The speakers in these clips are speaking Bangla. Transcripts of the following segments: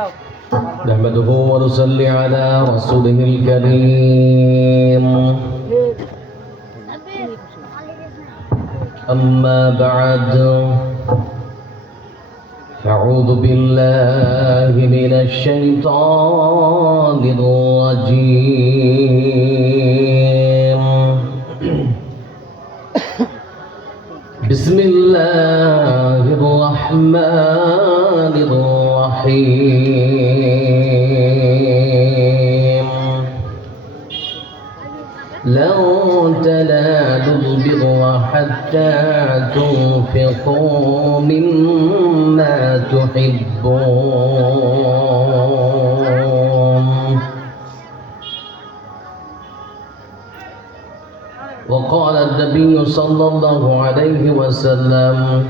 نحمده ونصلي على رسوله الكريم أما بعد أعوذ بالله من الشيطان الرجيم بسم الله الرحمن الرحيم لن تنالوا البر حتى تنفقوا مما تحبون وقال النبي صلى الله عليه وسلم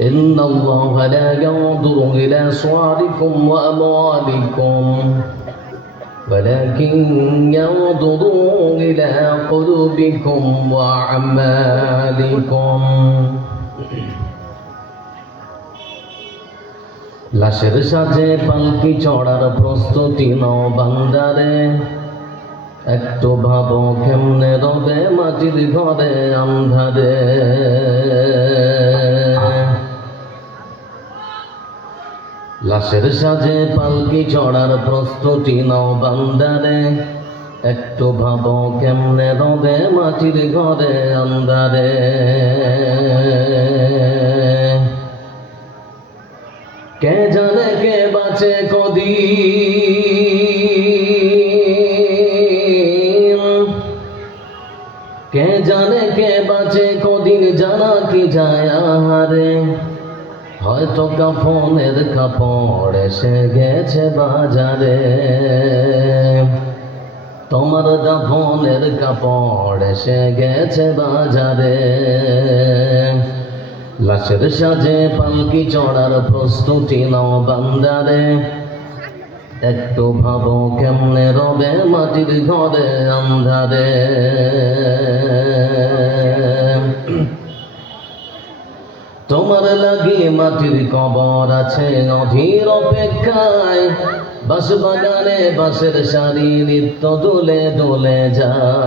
إن الله لا ينظر إلى صوركم وأموالكم ولكن ينظر إلى قلوبكم وأعمالكم লাশের সাথে পালকি চড়ার প্রস্তুতি নাও বান্দারে একটু ভাবো কেমনে রবে মাটির ঘরে আন্ধারে লাশের সাজে পালকি চড়ার প্রস্তুতি নাও বান্দারে একটু ভাবো কেমনে রবে মাটির ঘরে আন্ধারে কে জানে কে বাঁচে কদিন কে জানে কে বাঁচে কদিন জানা কি যায় আহারে হয়তো কাফনের কাপড় এসে গেছে বাজারে তোমার কাফনের কাপড় এসে গেছে বাজারে লাশের সাজে পালকি চড়ার প্রস্তুতি নাও বান্দারে একটু ভাবো কেমনে রবে মাটির ঘরে আন্ধারে তোমার লাগি মাটির কবর আছে অধীর অপেক্ষায় বাস বাগানে বাসের সারি নিত্য দোলে দোলে যায়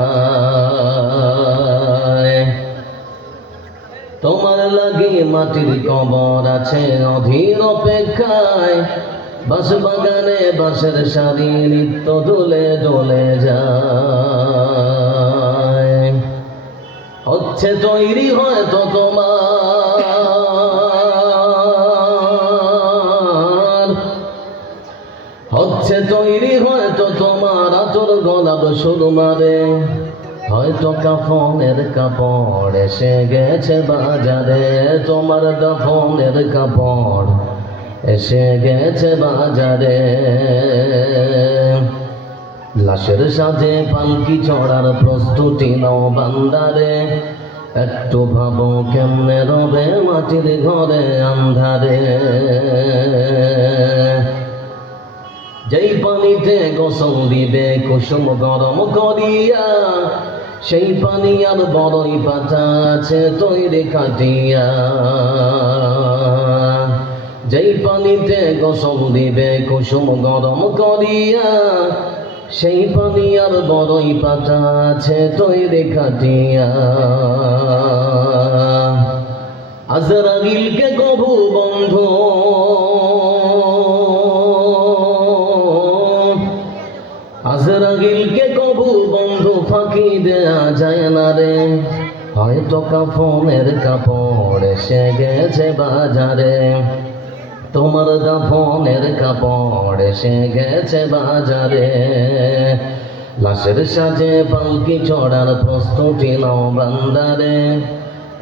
তোমার লাগি মাটির কবর আছে অধীর অপেক্ষায় বাস বাগানে বাসের সারি নিত্য দোলে দোলে যায় হচ্ছে তৈরি হয়তো তোমার হচ্ছে তৈরি হয়তো তোমার আতর গোলাপ সুরমারে হয়তো কাফনের কাপড় এসে গেছে বাজারে তোমার কাফনের কাপড় এসে গেছে বাজারে লাশের সাজে পালকি চড়ার প্রস্তুতি নাও বান্দারে একটু ভাবো কেমনে রবে মাটির ঘরে আন্ধারে যেই পানিতে গোসল দিবে কুসুম গরম করিয়া সেই পানি আর বড়ই পাতা আছে তৈরি কাটিয়া যেই পানিতে গোসল দিবে কুসুম গরম করিয়া সেই পানি আর বড়ই পাতা আছে তৈরি কাটিয়া আজরাইলকে কবু বন্ধু আজরাইলকে কবু বন্ধু ফাঁকি দেয়া যায় না রে হয়তো কাফনের কাপড় এসে গেছে বাজারে তোমার কাফনের কাপড় এসে গেছে বাজারে লাশের সাজে পালকি চড়ার প্রস্তুতি নাও বান্দারে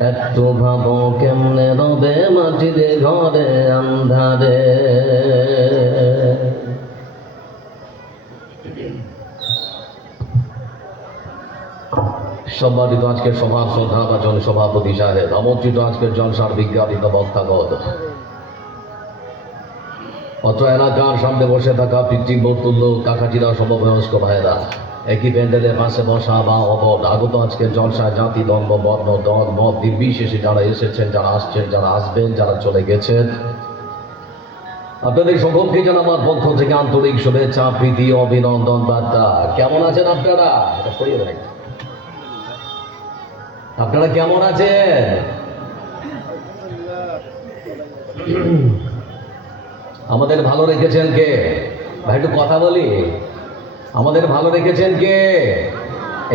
একটু ভাবো কেমনে রবে মাটির ঘরে আন্ধারে সম্মানিত আজকের সভা শ্রদ্ধাভাজন সভাপতি সাহেব আমন্ত্রিত আজকের জলসার বিজ্ঞাপিত বক্তাগণ অত্র এলাকার সামনে বসে থাকা পিতৃবতুল্য কাকাটিরা সমবয়স্ক ভাইরা একই প্যান্ডেলের পাশে বসা বা অবদ আগত আজকের জলসায় জাতি ধর্ম বর্ণ দল মত নির্বিশেষে যারা এসেছেন, যারা আসছেন, যারা আসবেন, যারা চলে গেছেন, আপনাদের সকলকে যেন আমার পক্ষ থেকে আন্তরিক শুভেচ্ছা, প্রীতি, অভিনন্দন বার্তা। কেমন আছেন আপনারা? আপনারা কেমন আছেন? আমাদের ভালো রেখেছেন কে? ভাই একটু কথা বলি। আমাদের ভালো রেখেছেন কে?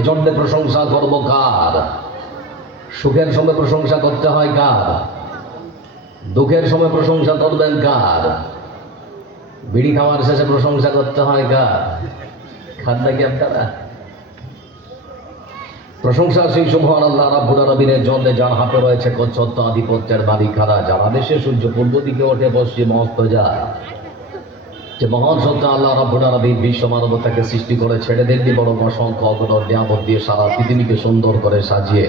এজন্য প্রশংসা করব কার? সুখের সময় প্রশংসা করতে হয় কার? দুঃখের সময় প্রশংসা করবেন কার? বিড়ি খাওয়ার শেষে প্রশংসা করতে হয় কার? খান নাকি আপনারা? প্রশংসা সেই মহান আল্লাহ রাব্বুল আলামিনের জন্য, যার হাতে রয়েছে কচ্ছত্ব আধিপত্যের মালিকানা, যার আদেশে সূর্য পূর্ব দিকে ওঠে, পশ্চিম অস্ত যায়। যে মহান সত্য আল্লাহ রাব্বুল আলামিন বিশ্ব মানবতাকে সৃষ্টি করে ছেড়ে দেননি, বরং অসংখ্য অগণন নিয়ামত দিয়ে সারা পৃথিবীকে সুন্দর করে সাজিয়ে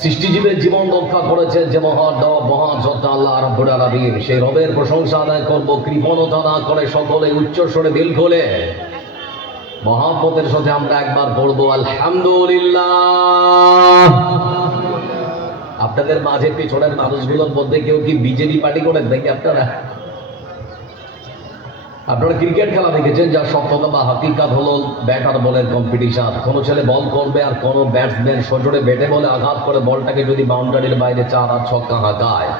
সৃষ্টিজীবের জীবন রক্ষা করেছেন যে মহান সত্তা আল্লাহ রাব্বুল আলামিন, সেই রবের প্রশংসা আদায় করব কৃপণতা না করে, সকলে উচ্চ স্বরে দিল খোলে মহাব্বতের সাথে আমরা একবার পড়ব আলহামদুলিল্লাহ। আপনাদের মাঝে পিছনের মানুষগুলোর মধ্যে কেউ কি বিজেপি পার্টি করেন নাকি আপনারা? আপনারা ক্রিকেট খেলা দেখেছেন, যার সত্যতা বা হাকিকাত হলো ব্যাট আর বলের কম্পিটিশন। কোনো ছেলে বল করবে আর কোনো ব্যাটসম্যান সজোরে ব্যাটে বলে আঘাত করে বলটাকে যদি বাউন্ডারির বাইরে 4 আর ছক্কা হাঁকায়,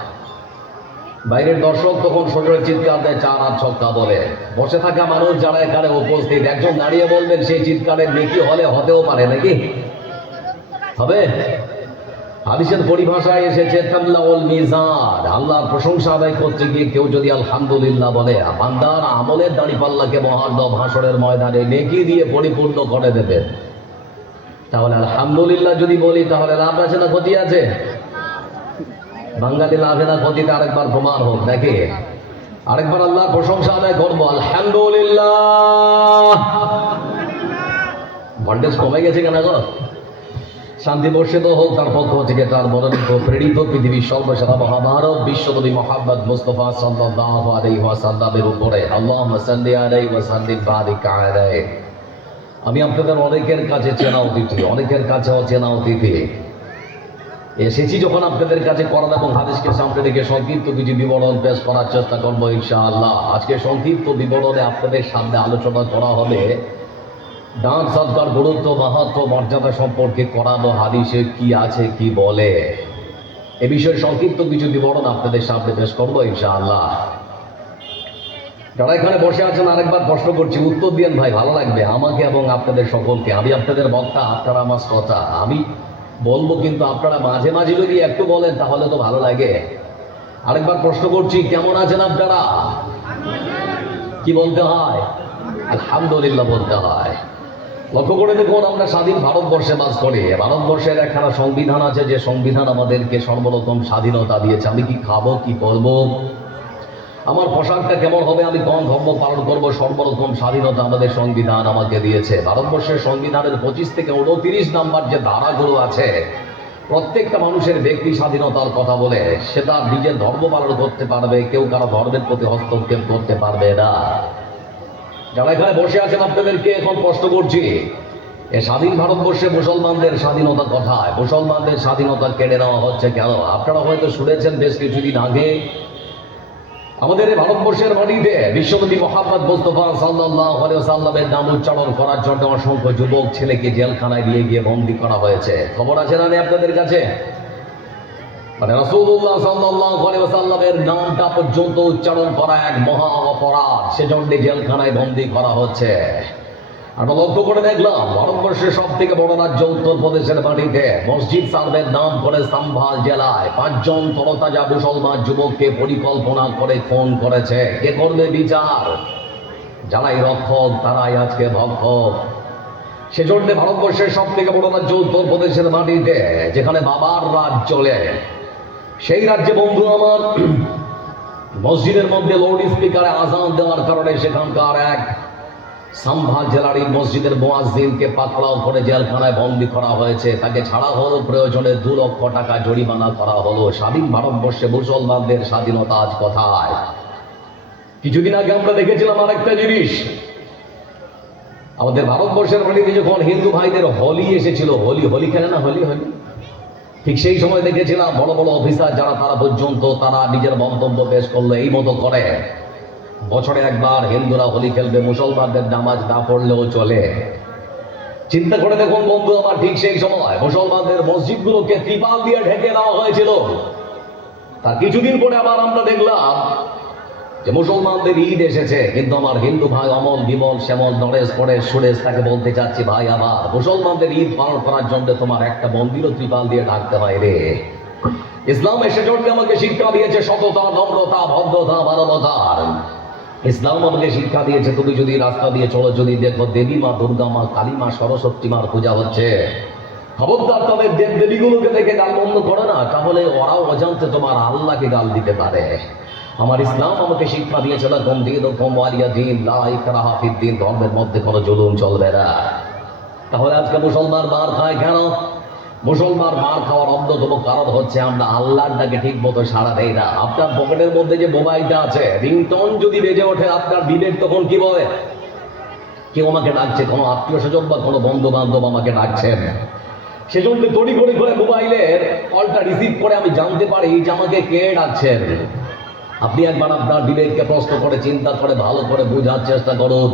বাইরের দর্শক তখন সজোরে চিৎকার দেয় 4 আর ছক্কা বলে। বসে থাকা মানুষ যারা এখানে উপস্থিত, একজন দাঁড়িয়ে বলবেন সেই চিৎকারের নেকি হলে হতেও পারে নাকি? হবে? হাদিসের পরিভাষায় এসেছে তামলাউল মিজান, আল্লাহর প্রশংসা আদায় করতে গিয়ে কেউ যদি আলহামদুলিল্লাহ বলে, বান্দার আমলের দাঁড়িপাল্লাকে মহান হাসরের ময়দানে নেকি দিয়ে পরিপূর্ণ করে দেবে। তাহলে আলহামদুলিল্লাহ যদি বলি তাহলে লাভ আছে না ক্ষতি আছে? বাঙালি লাভে না ক্ষতিতে আরেকবার প্রমাণ হোক নাকি? আরেকবার আল্লাহর প্রশংসা আদায় করবো আলহামদুলিল্লাহ। ভোল্টেজ কমে গেছে কেন গো? শান্তি বর্ষিত হোক তার পক্ষ থেকে, তার মনোনীত প্রেরিত পৃথিবীর সর্বসেরা মহামানব বিশ্বনবী মুহাম্মদ মুস্তাফা সাল্লাল্লাহু আলাইহি ওয়াসাল্লামের উপরে আল্লাহুম্মা সাল্লি আলাইহি ওয়া সাল্লিম বারিক আলাইহি। আমি আপনাদের অনেকের কাছে চেনা অতিথি, অনেকের কাছে অচেনা অতিথি। এসেছি যখন আপনাদের কাছে কোরআন এবং হাদিসকে সামনে রেখে সংক্ষিপ্ত কিছু বিবরণ পেশ করার চেষ্টা করবো ইনশাআল্লাহ। আজকে সংক্ষিপ্ত বিবরণে আপনাদের সামনে আলোচনা করা হবে দান সদকার গুরুত্ব, মাহাত্ম্য, মর্যাদা সম্পর্কে কোরআন ও হাদিসে কি আছে, কি বলে, এ বিষয়ে সংক্ষিপ্ত কিছু বিবরণ আপনাদের সামনে পেশ করবো ইনশাআল্লাহ। যারা এখানে বসে আছেন আরেকবার প্রশ্ন করছি, উত্তর দিয়েন ভাই, ভালো লাগবে আমাকে এবং আপনাদের সকলকে। আমি আপনাদের বক্তা, আপনারা আমার শ্রোতা। আমি বলবো কিন্তু আপনারা মাঝে মাঝে যদি একটু বলেন তাহলে তো ভালো লাগে। আরেকবার প্রশ্ন করছি, কেমন আছেন আপনারা? কি বলতে হয়? আলহামদুলিল্লাহ বলতে হয়। লক্ষ্য করে দেখুন, আমরা স্বাধীন ভারতবর্ষে বাস করি। ভারতবর্ষের একখানা সংবিধান আছে, যে সংবিধান আমাদেরকে সর্বরকম স্বাধীনতা দিয়েছে। আমি কি খাবো, কি করবো, আমার পোশাকটা কেমন হবে, আমি কোন ধর্ম পালন করবো, সর্বরকম স্বাধীনতা আমাদের সংবিধান আমাকে দিয়েছে। ভারতবর্ষের সংবিধানের 25 থেকে 29 নাম্বার যে ধারাগুলো আছে, প্রত্যেকটা মানুষের ব্যক্তি স্বাধীনতার কথা বলে। সে তার নিজের ধর্ম পালন করতে পারবে, কেউ কারো ধর্মের প্রতি হস্তক্ষেপ করতে পারবে না। যারা এখানে বসে আছেন আপনাদেরকে এখন প্রশ্ন করছি, এ স্বাধীন ভারতবর্ষে মুসলমানদের স্বাধীনতা কোথায়? মুসলমানদের স্বাধীনতা কেড়ে নেওয়া হচ্ছে কেন? আপনারা হয়তো শুনেছেন বেশ কিছুদিন আগে আমাদের এই ভারতবর্ষের মাটিতে বিশ্বনবী মুহাম্মদ মুস্তাফা সাল্লাল্লাহু আলাইহি ওয়াসাল্লামের নাম উচ্চারণ করার জন্য অসংখ্য যুবক ছেলেকে জেলখানায় নিয়ে গিয়ে বন্দী করা হয়েছে। খবর আছে না আপনাদের কাছে? মানে রাসূলুল্লাহ সাল্লাল্লাহু আলাইহি ওয়াসাল্লামের নামটা পর্যন্ত উচ্চারণ করা এক মহা অপরাধ, সেজন্য জেলখানায় বন্দী করা হচ্ছে। আমরা লক্ষ্য করে দেখলাম ভারতবর্ষের সব থেকে বড় রাজ্য উত্তরপ্রদেশের মাটিতে মসজিদ সার্ভের নাম করে সাম্ভাল জেলায় 5 জন তরতাজা মুসলমান যুবককে পরিকল্পনা করে খুন করেছে। কে করবে বিচার? যারাই রক্ষক তারাই আজকে ভক্ষক। সেজন্য ভারতবর্ষের সব থেকে বড় রাজ্য উত্তরপ্রদেশের মাটিতে, যেখানে বাবার রাজ চলে, সেই রাজ্যে বন্ধু আমার মসজিদের মধ্যে লাউড স্পিকারে আজান দেওয়ার কারণে সেখানকার এক সাম্ভাল জেলার এই মসজিদের মুয়াজ্জিনকে পাকড়াও করে জেলখানায় বন্দী করা হয়েছে। তাকে ছাড়া হলো, প্রয়োজনে 2 লক্ষ টাকা জরিমানা করা হলো। স্বাধীন ভারতবর্ষে মুসলমানদের স্বাধীনতা আজ কোথায়? কিছুদিন আগে আমরা দেখেছিলাম আরেকটা জিনিস, আমাদের ভারতবর্ষের মাটিতে যখন হিন্দু ভাইদের হোলি এসেছিল, হোলি খেলে না, হোলি ঠিক সেই সময় দেখেছিলাম বড় বড় অফিসার যারা, তারা পর্যন্ত তারা নিজের মন্তব্য পেশ করলে এই মতো করে, বছরে একবার হিন্দুরা হোলি খেলবে, মুসলমানদের নামাজ না পড়লেও চলে। চিন্তা করে দেখুন বন্ধু আমার, ঠিক সেই সময় মুসলমানদের মসজিদগুলোকে ত্রিপাল দিয়ে ঢেকে দেওয়া হয়েছিল। তার কিছুদিন পরে আবার আমরা দেখলাম যে মুসলমানদের ঈদ এসেছে, কিন্তু আমার হিন্দু ভাই অমল, বিমল, শ্যামল, নরেশ, পরেশ, সুরেশ তাকে বলতে চাচ্ছি, ভাই আবার মুসলমানদের ঈদ পালন করার জন্য তোমার একটা মন্দিরও ত্রিপাল দিয়ে ঢাকতে হয় রে। ইসলাম এসে জন্য আমাকে শিক্ষা দিয়েছে সততা, নম্রতা, ভদ্রতা, মানবতার। ইসলাম আমাকে শিক্ষা দিয়েছে তুমি যদি রাস্তা দিয়ে চলো, যদি দেখো দেবী মা, দুর্গা মা, কালী মা, সরস্বতী মার পূজা হচ্ছে, খবরদার তাদের দেব দেবীগুলোকে দেখে গাল বন্ধ করে না, তাহলে ওরাও অজান্তে তোমার আল্লাহকে গাল দিতে পারে। আমার ইসলাম আমাকে শিক্ষা দিয়েছে না কম দিন ও কম ওয়ালিয়া দিন লা ইকরাহা ফিদ্দিন, ধর্মের মধ্যে কোনো জুলুম চলবে না। তাহলে আজকে মুসলমান মার খায় কেন? মুসলমান মার খাওয়ার অন্যতম কারণ হচ্ছে আমরা আল্লাহর ডাকে ঠিক মতো সাড়া দেই না। আপনার পকেটের মধ্যে যে মোবাইলটা আছে, রিংটোন যদি বেজে ওঠে, আপনার বিবেক তখন কি বলে? কেউ আমাকে ডাকছে, কোনো আত্মীয় স্বজন বা কোনো বন্ধু বান্ধব আমাকে ডাকছেন, সেজন্য তড়িঘড়ি করে মোবাইলের কলটা রিসিভ করে আমি জানতে পারি যে আমাকে কে ডাকছেন। আপনি একবার আপনার বিবেককে প্রশ্ন করে চিন্তা করে ভালো করে বোঝার চেষ্টা করুন।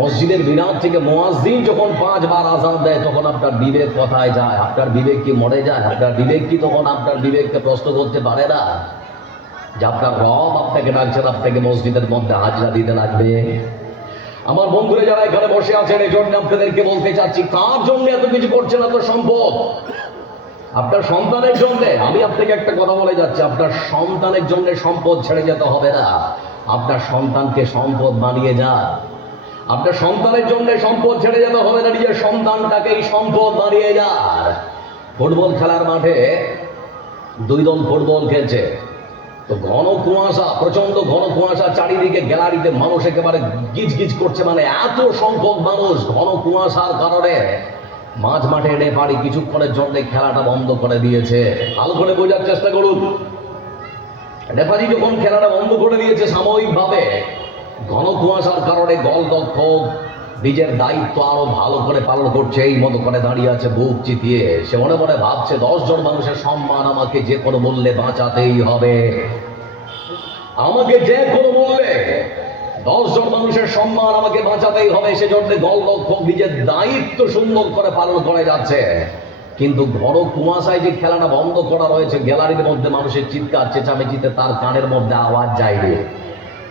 মসজিদের মিনার থেকে মুয়াজ্জিন যখন 5 বার আযান দেয়, তখন আপনার বিবেক কোথায় যায়? আপনার বিবেক কি মরে যায়? আপনার বিবেক কি তখন আপনার বিবেককে প্রশ্ন করতে পারে না যে আপনার রব আপনাকে ডাকছেন, আপনাকে মসজিদের মধ্যে হাজিরা দিতে লাগবে? আমার বন্ধুরা যারা এখানে বসে আছেন, এই জন্য আপনাদেরকে বলতে চাচ্ছি, কার জন্য এত কিছু করছেন, এত সম্পদ? আপনার সন্তানের জন্য। আমি আপনাকে একটা কথা বলে যাচ্ছি, আপনার সন্তানের জন্য সম্পদ ছেড়ে যেতে হবে না, আপনার সন্তানকে সম্পদ বানিয়ে যান। আপনার সন্তানের জন্য সম্পদ ছেড়ে যেতে হবে না, নিজের সন্তানটাকেই সম্পদ বানিয়ে যান। ফুটবল খেলার মাঠে 2 দল ফুটবল খেলছে, তো ঘন কুয়াশা, প্রচন্ড ঘন কুয়াশা, চারিদিকে গ্যালারিতে মানুষ একেবারে গিজ গিজ করছে, মানে এত সংখ্যক মানুষ। ঘন কুয়াশার কারণে মাঝ মাঠে রেফারি কিছুক্ষণের জন্য খেলাটা বন্ধ করে দিয়েছে। ভালো করে বোঝার চেষ্টা করুন, রেফারি যখন খেলাটা বন্ধ করে দিয়েছে সাময়িকভাবে, ঘন কুয়াশার কারণে গোলরক্ষক নিজের দায়িত্ব আরো ভালো করে পালন করছে, এই মতো করে দাঁড়িয়ে আছে বুক চিতিয়ে। সে মনে মনে ভাবছে 10 জন মানুষের সম্মান আমাকে যে কোনো মূল্যে বাঁচাতেই হবে, আমাকে যে কোনো মূল্যে 10 জন মানুষের সম্মান আমাকে বাঁচাতেই হবে। সেজন্য গোলরক্ষক নিজের দায়িত্ব সুন্দর করে পালন করে যাচ্ছে। কিন্তু ঘন কুয়াশায় যে খেলাটা বন্ধ করা রয়েছে, গ্যালারির মধ্যে মানুষের চিৎকার চেঁচামেচিতে তার কানের মধ্যে আওয়াজ যায়নি।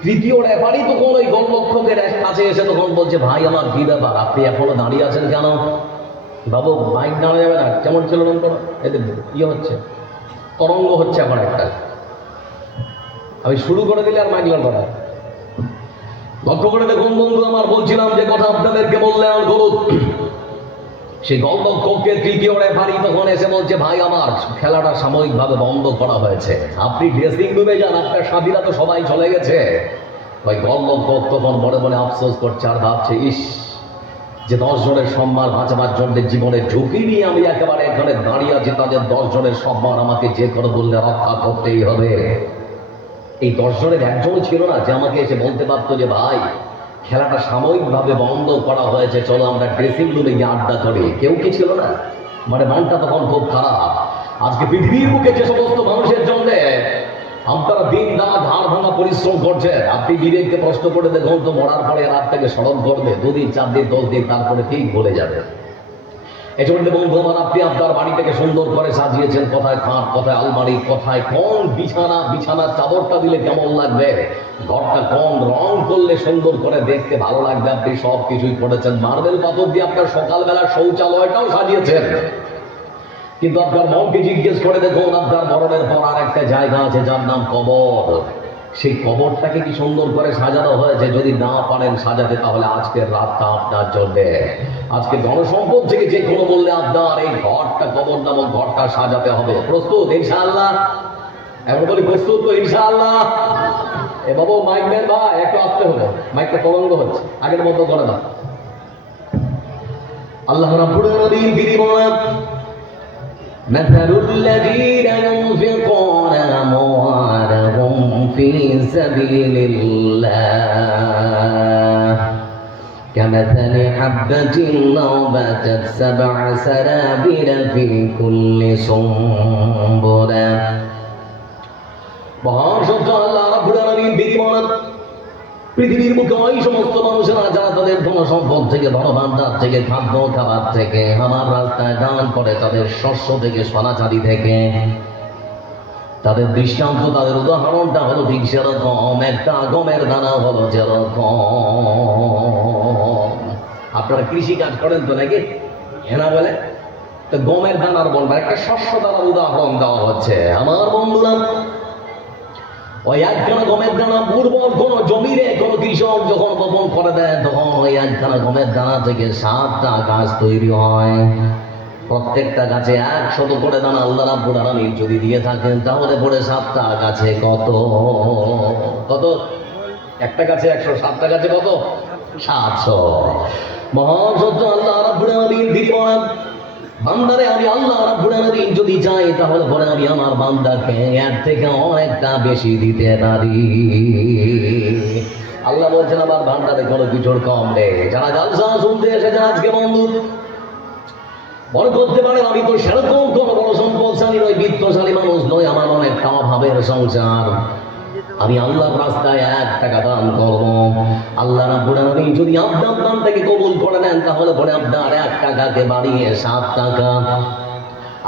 তৃতীয় রেফারি তখন ওই গোলরক্ষকের কাছে এসে তখন বলছে, ভাই আমার কি ব্যাপার, আপনি এখনো দাঁড়িয়ে আছেন কেন? বাবু মাইক দাঁড়া যাবে না, কেমন ছিল এদের কি হচ্ছে, তরঙ্গ হচ্ছে আমার একটা, আমি শুরু করে দিলে আর মাইক লাগবে না। লক্ষ্য করে দেখুন বন্ধু আমার, বলছিলাম যে কথা আপনাদেরকে বললে আর গরু, সেই গোলরক্ষককে তৃতীয় রেফারি তখন এসে বলছে, ভাই আমার খেলাটা সাময়িকভাবে বন্ধ করা হয়েছে, আপনি ড্রেসিং রুমে যান, আপনার সাথীরা তো সবাই চলে গেছে। ওই গোলরক্ষক তখন মনে মনে আফসোস করছে আর ভাবছে, ইস, যে 10 জনের সম্মান বাঁচাবার জন্য জীবনের ঝুঁকি নিয়ে আমি একেবারে এখানে দাঁড়িয়ে আছি, তাদের 10 জনের সম্মান আমাকে যে কোনো মূল্যে রক্ষা করতেই হবে। এই 10 জনের একজনও ছিল না যে আমাকে এসে বলতে পারতো যে ভাই খেলাটা সাময়িকভাবে বন্ধ করা হয়েছে, চলো আমরা ড্রেসিং রুমে গিয়ে আড্ডা করি। কেউ কি ছিল না? মানে মনটা তখন খুব খারাপ। আজকে পৃথিবীর বুকে যে সমস্ত মানুষের জন্য আপনারা দিন রাত হাড় ভাঙা পরিশ্রম করছেন, আপনি বিবেককে প্রশ্ন করে দেখুন তো, মরার পরে রাত থেকে স্মরণ করবে 2 দিন 4 দিন 10 দিন, তারপরে ঠিক ভুলে যাবে। এই জন্য বন্ধু আমার, আপনি আপনার বাড়িটাকে সুন্দর করে সাজিয়েছেন, কোথায় খাট, কোথায় আলমারি, কোথায় কোন বিছানার চাদরটা দিলে কেমন লাগবে, ঘরটা কোন রং করলে সুন্দর করে দেখতে ভালো লাগবে, আপনি সব কিছুই করেছেন। মার্বেল পাথর দিয়ে আপনার সকালবেলা শৌচালয়টাও সাজিয়েছেন, কিন্তু আপনার মনকে জিজ্ঞেস করে দেখুন, আপনার মরণের পর আর একটা জায়গা আছে যার নাম কবর। সেই কবরটাকে কি সুন্দর করে সাজানো হয়েছে? যদি না পারেন সাজাতে, তাহলে আজকের রাতটা আপনার জন্য। আজকে জনসম্পদ থেকে যে কোনো বললে আপনার এই ঘরটা, কবর নামক ঘরটা সাজাতে হবে। প্রস্তুত ইনশাআল্লাহ? এখন বলি প্রস্তুত তো ইনশাআল্লাহ? এ বাবু মাইক দেন ভাই, একটু আসতে হবে, মাইকটা তরঙ্গ হচ্ছে, আগের মতো করে দাও। আল্লাহ রাব্বুল আলামিন তিনি বলেন, مثل الذين ينفقون أموالهم في سبيل الله كمثل حبة أنبتت 7 سنابل في كل سنبلة মহান সত্য আল্লাহ রাব্বুল আলামিন তিনি বলেন, পৃথিবীর বুকে ওই সমস্ত মানুষেরা যারা তাদের ধন সম্পদ থেকে, ধনভাণ্ডার থেকে, খাদ্য খাবার থেকে, আমার রাস্তায় দান করে, তাদের শস্য থেকে, সোনাচাঁদি থেকে, তাদের দৃষ্টান্ত, তাদের উদাহরণটা হলো ঠিক সেরকম। একটা গমের দানা হলো যেরকম, আপনারা কৃষি কাজ করেন তো নাকি, হেনা বলে তো গমের দানার বলবো, একটা শস্য দানার উদাহরণ দেওয়া হচ্ছে। আমার বন্ধুরা, ওই একখানা গমের দানা উর্বর কোন জমিরে কোন কৃষক যখন বপন করে দেয়, তখন ওই একখানা গমের দানা থেকে 7টা গাছ তৈরি হয়। প্রত্যেকটা গাছে 100 করে দানা আল্লাহ রাব্বুল আলামিন যদি দিয়ে থাকেন, তাহলে পরে 7টা গাছে কত কত, একটা গাছে 100, 7টা গাছে কত, 700। মহান সত্য আল্লাহ রাব্বুল আলামিন তিনি বলেন, বান্দারে আমি আল্লাহ রাব্বুল আলামিন যদি চাই, তাহলে পরে আমি আমার বান্দাকে এর থেকে অনেকটা বেশি দিতে পারি। আল্লাহ বলছেন আমার বান্দারে কোনো কিছুর কম নেই। যারা জালসা শুনতে এসেছেন আজকে বন্ধু, মনে করতে পারে আমি তো সেরকম কোনো বড় সম্পদশালী নই, বিত্তশালী মানুষ নই, আমার অনেকটা অভাবের সংসার, আমি আল্লাহর রাস্তায় 1 টাকা দান করব। আল্লাহ রাব্বুল আলামিন যদি আপনার দানটাকে কবুল করে নেন, তাহলে পরে আপনার 1 টাকাকে বাড়িয়ে 7 টাকা,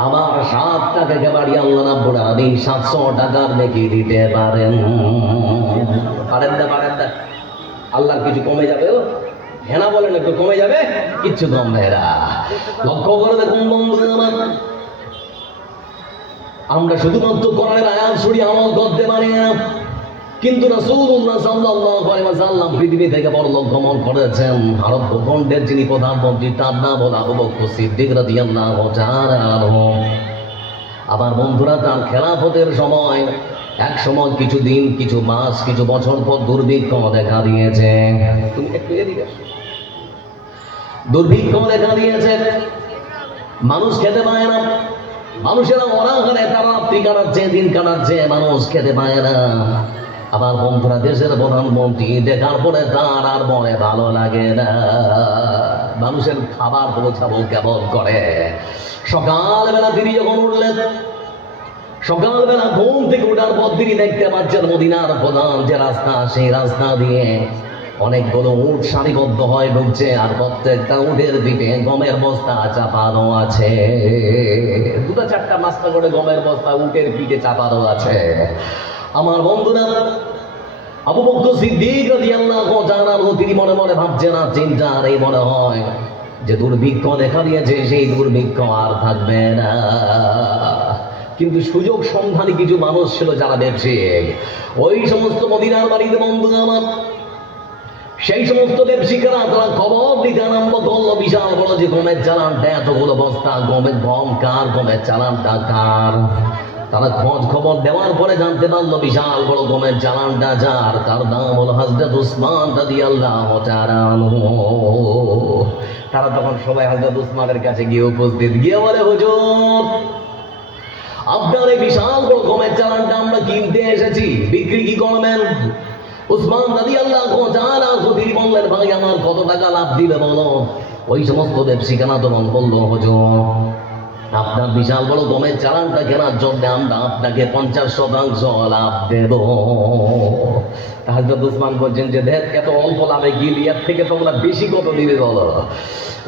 আবার 7 টাকাকে বাড়িয়ে আল্লাহ রাব্বুল আলামিন 700 টাকার নেকি দিতে পারেন। পারেন না, পারেন না? আল্লাহর কিছু কমে যাবে? হেনা বলেন একটু কমে যাবে? কিচ্ছু কমবে না। লক্ষ্য করে দেখুন বন্ধুরা আমার, আমরা শুধুমাত্র কোরআনের আয়াত শুনে আমল করতে পারি না, কিন্তু রাসূলুল্লাহ সাল্লাল্লাহু আলাইহি ওয়াসাল্লাম পৃথিবী থেকে পরলোক গমন করেছেন। আরব ভূখণ্ডের যিনি প্রধানমন্ত্রী, তার নাম হলো আবু বকর সিদ্দিক রাদিয়াল্লাহু তাআলা আনহু। আবার বন্ধুরা, তার খেলাফতের সময় এক সময় কিছু দিন, কিছু মাস, কিছু বছর পর দুর্ভিক্ষ দেখা দিয়েছে। তুমি একটু এদিকে আসো। দুর্ভিক্ষ দেখা দিয়েছে, মানুষ খেতে পায় না, মানুষেরা অনাহারে তারা রাত্রি কাটাচ্ছে, দিন কাটাচ্ছে, মানুষ খেতে পায় না। আবার বন্ধুরা, দেশের প্রধানমন্ত্রী দেখার পরে তার আর মনে ভালো লাগে না, মানুষের খাবার পৌঁছাবো কেমন করে। সকালবেলা তিনি যখন উঠলেন, সকালবেলা ঘুম থেকে ওঠার পর তিনি দেখতে পাচ্ছেন মদিনার প্রধান যে রাস্তা, সেই রাস্তা দিয়ে অনেকগুলো উট সারিবদ্ধ হয়ে ঢুকছে, আর প্রত্যেকটা উটের পিঠে গমের বস্তা চাপানো আছে। 2-4টা মাস্তা করে গমের বস্তা উটের পিঠে চাপানো আছে। আমার বন্ধুরা, আবু বকর সিদ্দিক রাদিয়াল্লাহু তাআলা তিনি মনে মনে ভাবছেন, না চিন্তা আর এই মনে হয় যে দুর্ভিক্ষ দেখা দিয়েছে, সেই দুর্ভিক্ষ আর থাকবে না। কিন্তু সুযোগ সন্ধানী কিছু মানুষ ছিল যারা ব্যবসায়িক, ওই সমস্ত মদিনার বাড়িতে বন্ধু আমার, সেই সমস্ত ব্যবসায়িকরা তারা খবর দিতে আরম্ভ করলো, বিশাল বড় যে গমের চালানটা, এতগুলো বস্তা গমের গম কার, গমের চালানটা কার। তারা খোঁজ খবর দেওয়ার পরে জানতে পারলো বিশাল বড় গমের চালানটা যার, তার নাম হলো হযরত উসমান রাদিয়াল্লাহু তাআলা আনহু। তারা তখন সবাই হযরত উসমানের কাছে গিয়ে উপস্থিত, গিয়ে বলে, হুজুর, আপনার এই বিশাল বড় গমের চালানটা আমরা কিনতে এসেছি, বিক্রি কি করবেন? উসমান রাদিয়াল্লাহু তাআলা তিনি বললেন, ভাই আমার কত টাকা লাভ দিবে বলো? ওই সমস্ত ব্যবসায়ীরা তখন বললো, হুজুর, আপনার বিশাল বড় গমের চালানটা কেনার জন্য আমরা আপনাকে 50% লাভ দেব। হযরত উসমান বলছেন যে, দেখ এত অল্প লাভে গিলি, এর থেকে তোমরা বেশি কত দিবে বলো?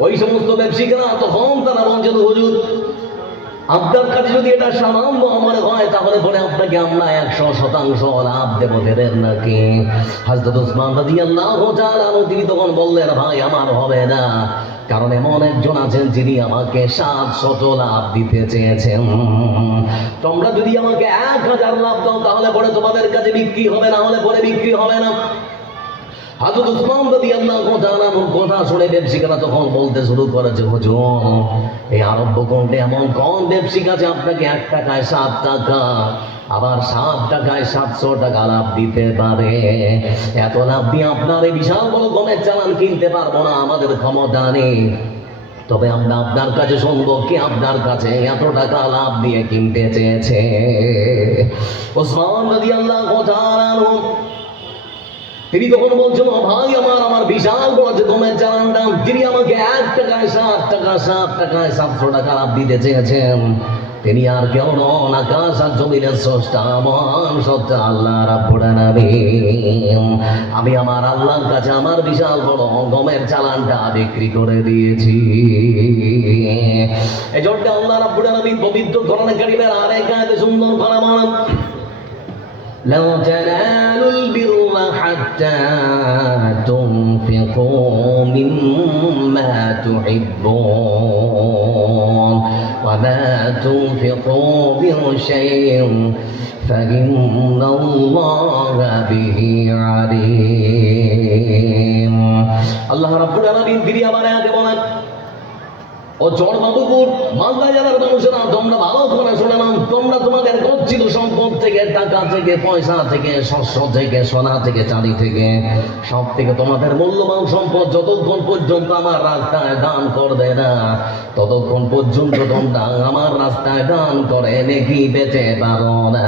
ওই সমস্ত ব্যবসায়ীরা তখন তারা বলছেন, হুজুর, আপনার কাছে যদি এটা সামান্য মনে হয়, তাহলে পরে আপনাকে আমরা 100% লাভ দেবো, দেবেন নাকি? হযরত উসমান রাদিয়াল্লাহু তাআলা তিনি তখন বললেন, ভাই আমার হবে না, কারণ এমন একজন আছেন যিনি আমাকে 700 লাভ দিতে চেয়েছেন। তোমরা যদি আমাকে 1000 লাভ দাও, তাহলে পরে তোমাদের কাছে বিক্রি হবে, না হলে পরে বিক্রি হবে না। হযরত উসমান রাদিয়াল্লাহু তাআলা কথা শুনে ব্যবসায়ীরা তখন বলতে শুরু করেছে, হুজুর, এই আরব ভূখণ্ডে এমন কোন ব্যবসায়ী আছে আপনাকে 1 টাকায় 7 টাকা, আবার 7 টাকায় 700 টাকা লাভ দিতে পারে? এত লাভ দিয়ে আপনার এই বিশাল বড় গমের চালান কিনতে পারবো না, আমাদের ক্ষমতা নেই। তবে আমরা আপনার কাছে শুনবো কি আপনার কাছে এত টাকা লাভ দিয়ে কিনতে চেয়েছে। উসমান রাদিয়াল্লাহু তাআলা তিনি তখন বলছেন, ও ভাই আমার, আমার বিশাল বড় যে দমের চালানটা, তিনি আমাকে 1 টাকায় 7 টাকা, 7 টাকায় 700 টাকা দিতে চেয়েছেন। তিনি আর কেউ নন, আকাশ আর জমিনের স্রষ্টা, মহান সত্তা আল্লাহ রাব্বুল আলামিন। আমি আমার আল্লাহর কাছে আমার বিশাল বড় গমের চালানটা বিক্রি করে দিয়েছি। এই জন্য আল্লাহ রাব্বুল আলামিন পবিত্র কোরআন কারীমের আরেক আয়াতে সুন্দর ফরমান, لو تنالوا البر حتى تنفقوا مما تحبون وما تنفقوا من شيء فإن الله به عليم। আল্লাহ রাব্বুল আলামিন তিনি আবার আয়াতে বলেন, ও চরবাবুপুর মালদা জেলার মানুষেরা, তোমরা ভালো করে শুনে নাও, তোমরা তোমাদের গচ্ছিত সম্পদ থেকে, টাকা থেকে, পয়সা থেকে, শস্য থেকে, সোনা থেকে, চাঁদি থেকে, সব থেকে তোমাদের মূল্যবান সম্পদ যতক্ষণ পর্যন্ত আমার রাস্তায় দান করবে না, ততক্ষণ পর্যন্ত তোমরা আমার রাস্তায় দান করে নেকি পেতে পারো না।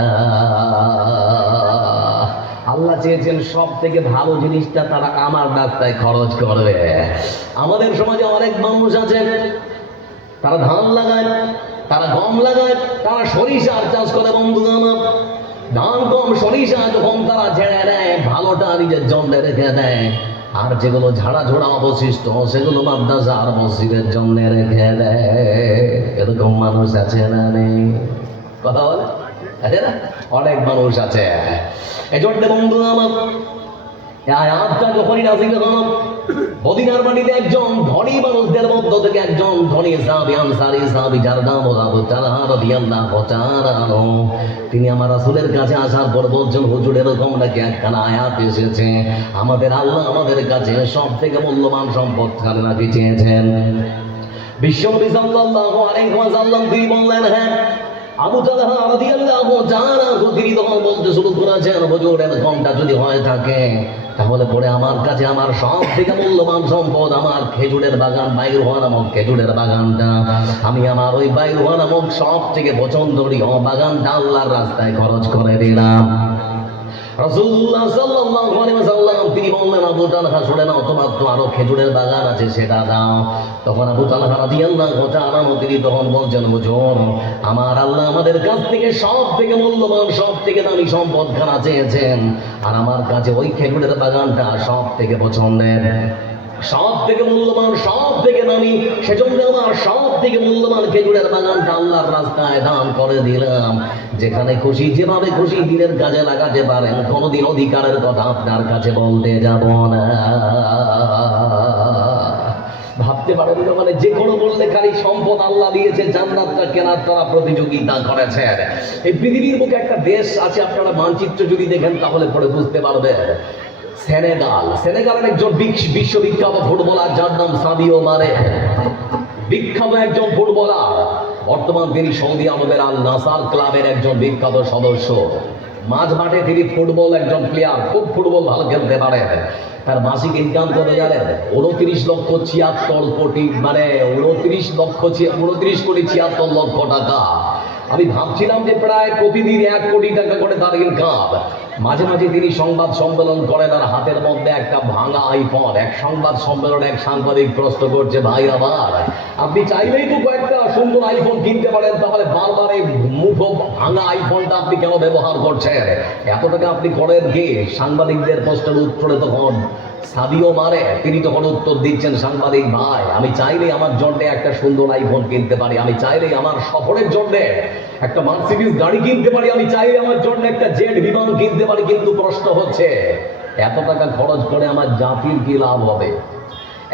আল্লাহ চেয়েছেন সব থেকে ভালো জিনিসটা তারা আমার রাস্তায় খরচ করবে। আমাদের সমাজে অনেক মানুষ আছে, তারা ধান লাগায়, তারা গম লাগায়, তারা সরিষার চাষ করে। বন্ধু আমার, ধান গম সরিষা যখন তারা ছেড়ে দেয়, ভালোটা নিজের জন্য রেখে দেয়, আর যেগুলো ঝাড়া ঝোড়া অবশিষ্ট সেগুলো মাদ্রাসা আর মসজিদের জন্য রেখে দেয়। এরকম মানুষ আছে না? নেই? কথা বলে আছে না? অনেক মানুষ আছে। এজন্য বন্ধু আমার, আয়াতটা যখনই নাযিল হলো, মদিনার মাটিতে একজন ধনী মানুষদের মধ্য থেকে একজন ধনী সাহাবী, আনসারী সাহাবী, যার নাম আবু তালহা রাদিয়াল্লাহু তাআলা আনহু, তিনি আমার রাসূলের কাছে আসার পর বলছেন, হুজুর এরকম নাকি একখানা আয়াত এসেছে, আমাদের আল্লাহ আমাদের কাছে সব থেকে মূল্যবান সম্পদ কারে নাকি চেয়েছেন। বিশ্বনবী সাল্লাল্লাহু আলাইহি ওয়াসাল্লাম তিনি বললেন, হ্যাঁ। আবু তালহা রাদিয়াল্লাহু তাআলা তিনি তখন বলতে শুরু করেছেন, হুজুর এরকমটা যদি হয়ে থাকে তাহলে পরে আমার কাছে আমার সব থেকে মূল্যবান সম্পদ আমার খেজুরের বাগান, বাইরুহা নামক খেজুরের বাগানটা, আমি আমার ওই বাইরুহা নামক সব থেকে পছন্দনীয় বাগানটা আল্লাহর রাস্তায় খরচ করে দিলাম। রাসূলুল্লাহ সাল্লাল্লাহু আলাইহি ওয়াসাল্লাম তিনি বললেন, আবু তালহা শুনে নাও, তোমার তো আরো খেজুরের বাগান আছে, সেটা দাও। তখন আবু তালহা রাদিয়াল্লাহু তাআলা তিনি তখন বলছেন, হুজুর আমার আল্লাহ আমাদের কাছ থেকে সব থেকে মূল্যবান, সব থেকে দামি সম্পদ খানা চেয়েছেন, আর আমার কাছে ওই খেজুরের বাগানটা সব থেকে পছন্দের, সব থেকে মূল্যবান, সব থেকে দামি, সেজন্য আমার সব থেকে মূল্যবান খেজুরের বাগানটা আল্লাহর রাস্তায় দান করে দিলাম। যেখানে খুশি যেভাবে খুশি দিনের কাজে লাগাতে পারেন, কোনোদিন অধিকারের কথা আপনার কাছে বলতে যাব না। ভাবতে পারেন না, মানে যে কোনো বললে খালি সম্পদ আল্লাহ দিয়েছে, জান্নাতটা কেনার তারা প্রতিযোগিতা করেছে। এই পৃথিবীর বুকে একটা দেশ আছে, আপনারা মানচিত্র যদি দেখেন তাহলে পরে বুঝতে পারবেন, সেনেগাল। সেনেগালের একজন বিশ্ববিখ্যাত ফুটবলার যার নাম সাদিও মানে, বিখ্যাত একজন ফুটবলার। বর্তমান তিনি সৌদি আরবের আল নাসার ক্লাবের একজন বিখ্যাত সদস্য। মাঝ মাঠে তিনি ফুটবল একজন প্লেয়ার, খুব ফুটবল ভালো খেলতে পারেন। তার মাসিক ইনকাম কত জানেন? 29,76 কোটি, মানে 29,76 টাকা। আমি ভাবছিলাম যে প্রায় প্রতিদিন 1 কোটি টাকা করে তার ইনকাম। মাঝে মাঝে তিনি সংবাদ সম্মেলন করেন, আর হাতের মধ্যে একটা ভাঙা আইফোন। এক সংবাদ সম্মেলনে এক সাংবাদিক প্রশ্ন করছে, ভাই আমার আপনি চাইলেই তো কয়েকটা সুন্দর আইফোন কিনতে পারেন, তাহলে বারবার এই মুঠো ভাঙা আইফোনটা আপনি কেন ব্যবহার করছেন? এত টাকা আপনি করেন কি? সাংবাদিকদের প্রশ্নের উত্তরে তখন সাদিও মানে তিনি তখন উত্তর দিচ্ছেন, সাংবাদিক ভাই আমি চাইলেই আমার জন্য একটা সুন্দর আইফোন কিনতে পারি, আমি চাইলেই আমার সফরের জন্য একটা মার্সিডিজ গাড়ি কিনতে পারি, আমি চাইলে আমার জন্য একটা জেট বিমান কিনতে পারি, কিন্তু প্রশ্ন হচ্ছে এত টাকা খরচ করে আমার জাতির কি লাভ হবে?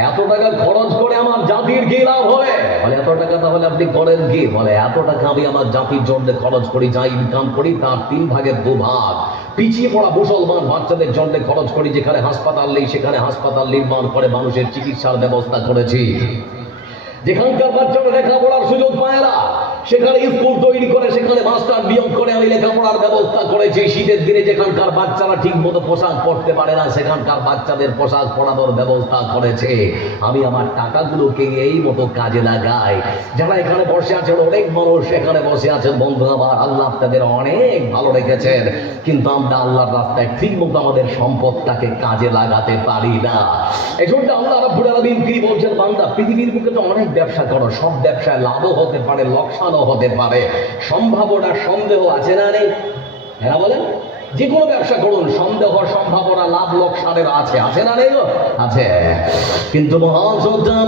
এত টাকা খরচ করে আমার জাতির কি লাভ হবে? বলে এত টাকা তাহলে আপনি করেন কি? বলে এত টাকা আমি আমার জাতির জন্য খরচ করি, যা ইনকাম করি তার 3 ভাগের 2 ভাগ পিছিয়ে পড়া মুসলমান বাচ্চাদের জন্য খরচ করি। যেখানে হাসপাতাল নেই সেখানে হাসপাতাল নির্মাণ করে মানুষের চিকিৎসার ব্যবস্থা করেছি। যেখানকার বাচ্চারা লেখাপড়ার সুযোগ পায় না সেখানে স্কুল তৈরি করে, সেখানে মাস্টার নিয়োগ করে আমি লেখাপড়ার ব্যবস্থা করেছি। শীতের দিনে যেখানকার বাচ্চারা ঠিক মতো পোশাক পরতে পারে না, সেখানকার বাচ্চাদের পোশাক পরানোর ব্যবস্থা করেছে। আমি আমার টাকাগুলোকে এই মতো কাজে লাগাই। যারা এখানে বসে আছেন, অনেক মানুষ এখানে বসে আছেন বন্ধু আমার, আল্লাহ আপনাদের অনেক ভালো রেখেছেন, কিন্তু আমরা আল্লাহর রাস্তায় ঠিক মতো আমাদের সম্পদটাকে কাজে লাগাতে পারি না। এই জন্য আল্লাহ রাব্বুল আলামিন তিনি বলছেন, বান্দা পৃথিবীর বুকে তো অনেক ব্যবসা করো, সব ব্যবসায় লাভও হতে পারে, লোকসানও হতে পারে, সম্ভাবনা সন্দেহ আছে না নেই? হ্যাঁ বলেন, যে কোনো ব্যবসা করুন, সন্দেহ সম্ভাবনা লাভ লোকসানের আছে, আছে না নেই? আছে। কিন্তু মহান সন্তান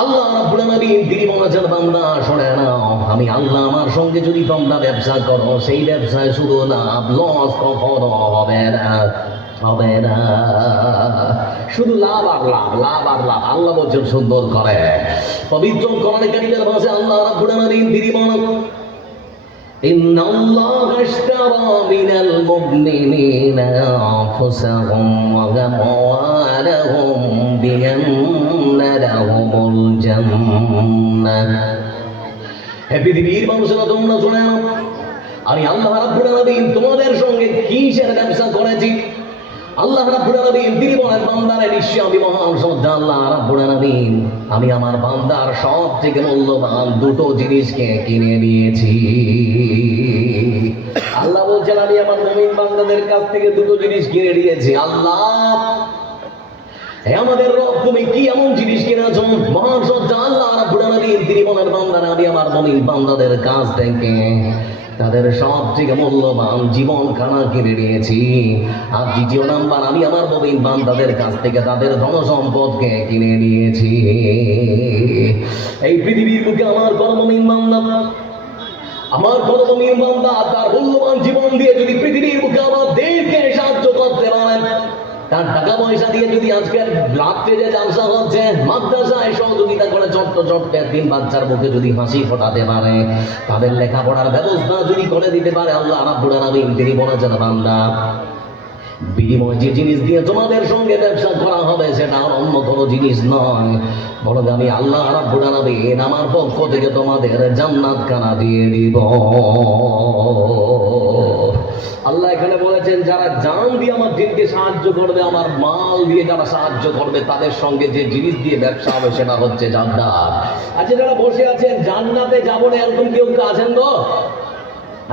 আল্লাহ রাব্বুল আলামিন তিনি বলেছেন, বান্দা শুনে নাও, আমি আল্লাহ আমার সঙ্গে যদি তোমরা ব্যবসা করো, সেই ব্যবসায় শুধু লাভ, লস কখনো হবে না, হবে না। শুধু লাভ আর লাভ, লাভ আর লাভ। আল্লাহ বলছেন সুন্দর করে পবিত্র কোরআনে কারীমের ভাষায় আল্লাহ রাব্বুল আলামিন তিনি বলেন, ইন্নাল্লাহা আশতারা মিনাল মুমিনিনা আনফুসাহুম ওয়া আমওয়ালাহুম বিআন্না লাহুমুল জান্নাহ। হে পৃথিবীর মানুষেরা, তোমরা শুনে নাও, আমি আল্লাহ রাব্বুল আলামিন তোমাদের সঙ্গে কিসের ব্যবসা করেছি। আল্লাহ রাব্বুল আলামিন তিনি বলেন, বান্দারে নিশ্চয় আমি মহান সত্তা আল্লাহ রাব্বুল আলামিন আমি আমার বান্দার সব থেকে মূল্যবান দুটো জিনিসকে কিনে নিয়েছি। আল্লাহ বলছেন, আমি আমার মুমিন বান্দাদের কাছ থেকে দুটো জিনিস কিনে নিয়েছি। আল্লাহ, হে আমাদের রব, তুমি কি এমন জিনিস কিনেছো? মহান সত্তা আল্লাহ রাব্বুল আলামিন তিনি বলেন, বান্দারা আমি আমার মুমিন বান্দাদের কাছ থেকে তাদের সব থেকে মূল্যবান জীবন খানা কিনে নিয়েছি। আর দ্বিতীয় নাম্বার, আমি আমার মুমিন বান্দাদের কাছ থেকে তাদের ধন সম্পদকে কিনে নিয়েছি। এই পৃথিবীর বুকে আমার কোন মুমিন বান্দা, আমার কোন মুমিন বান্দা তার মূল্যবান জীবন দিয়ে যদি পৃথিবীর বুকে আমার দেশকে সাহায্য করতে পারেন, তার টাকা পয়সা দিয়ে যদি আজকে রাত্রে যে জালসা হচ্ছে মাদ্রাসায় সহযোগিতা করে ছোট্ট ছোট্ট তিন বাচ্চার মুখে যদি হাসি ফোটাতে পারে, তাদের লেখাপড়ার ব্যবস্থা যদি করে দিতে পারে, আল্লাহ রাব্বুল আলামিন তিনি বলেছেন, বান্দা বিনিময় যে জিনিস দিয়ে তোমাদের সঙ্গে ব্যবসা করা হবে সেটা আর অন্য কোনো জিনিস নয়, বরং আমি আল্লাহ রাব্বুল আলামিন আমার পক্ষ থেকে তোমাদের জান্নাত খানা দিয়ে দিব। আল্লাহ এখানে বলেছেন, যারা জান দিয়ে আমার দিনকে সাহায্য করবে, আমার মাল দিয়ে যারা সাহায্য করবে, তাদের সঙ্গে যে জিনিস দিয়ে ব্যবসা হবে সেটা হচ্ছে জান্নাত। আচ্ছা, যারা বসে আছেন জান্নাতে যাবো না এরকম কেউ আছেন তো?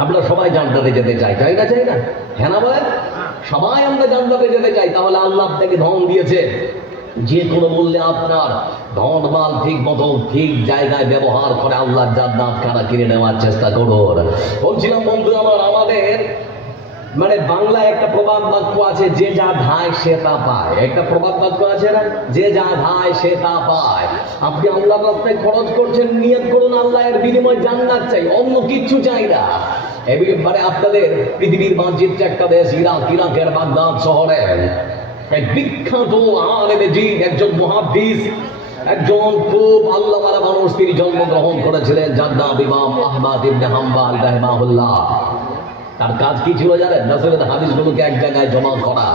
আমরা সবাই জান্নাতে যেতে চাই, চাই না? চাই না? হ্যাঁ না বলেন? সবাই আমরা জান্নাতে যেতে চাই। তাহলে আল্লাহ আপনাকে ধন দিয়েছে, যে কোনো মূল্যে আপনার ধন মাল ঠিক মতো ঠিক জায়গায় ব্যবহার করে আল্লাহ জান্নাত খানা কিনে নেওয়ার চেষ্টা করুন। বলছিলাম বন্ধু আমার, আমাদের মানে বাংলায় একটা প্রবাদ বাক্য আছে, যে যা ধায় সে তা পায়। একটা প্রবাদ বাক্য আছে না, যে যা ধায় সে তা পায়। আপনি আল্লাহর রাস্তায় খরচ করছেন, নিয়ত করুন আল্লাহ এর বিনিময় জান্নাত চাই, অন্য কিচ্ছু চাই না। এবারে আপনাদের পৃথিবীর মানচিত্রে একটা দেশ ইরাক, ইরাকের বাগদাদ শহরে এক বিখ্যাত আলেম দ্বীন, একজন মুহাদ্দিস, একজন খুব আল্লাহওয়ালা মানুষ তিনি জন্মগ্রহণ করেছিলেন, যার নাম ইমাম আহমদ ইবনে হাম্বল রাহিমাহুল্লাহ। তার কাজ কি ছিল জানেন? রাসূলের হাদিসগুলোকে এক জায়গায় জমা করা।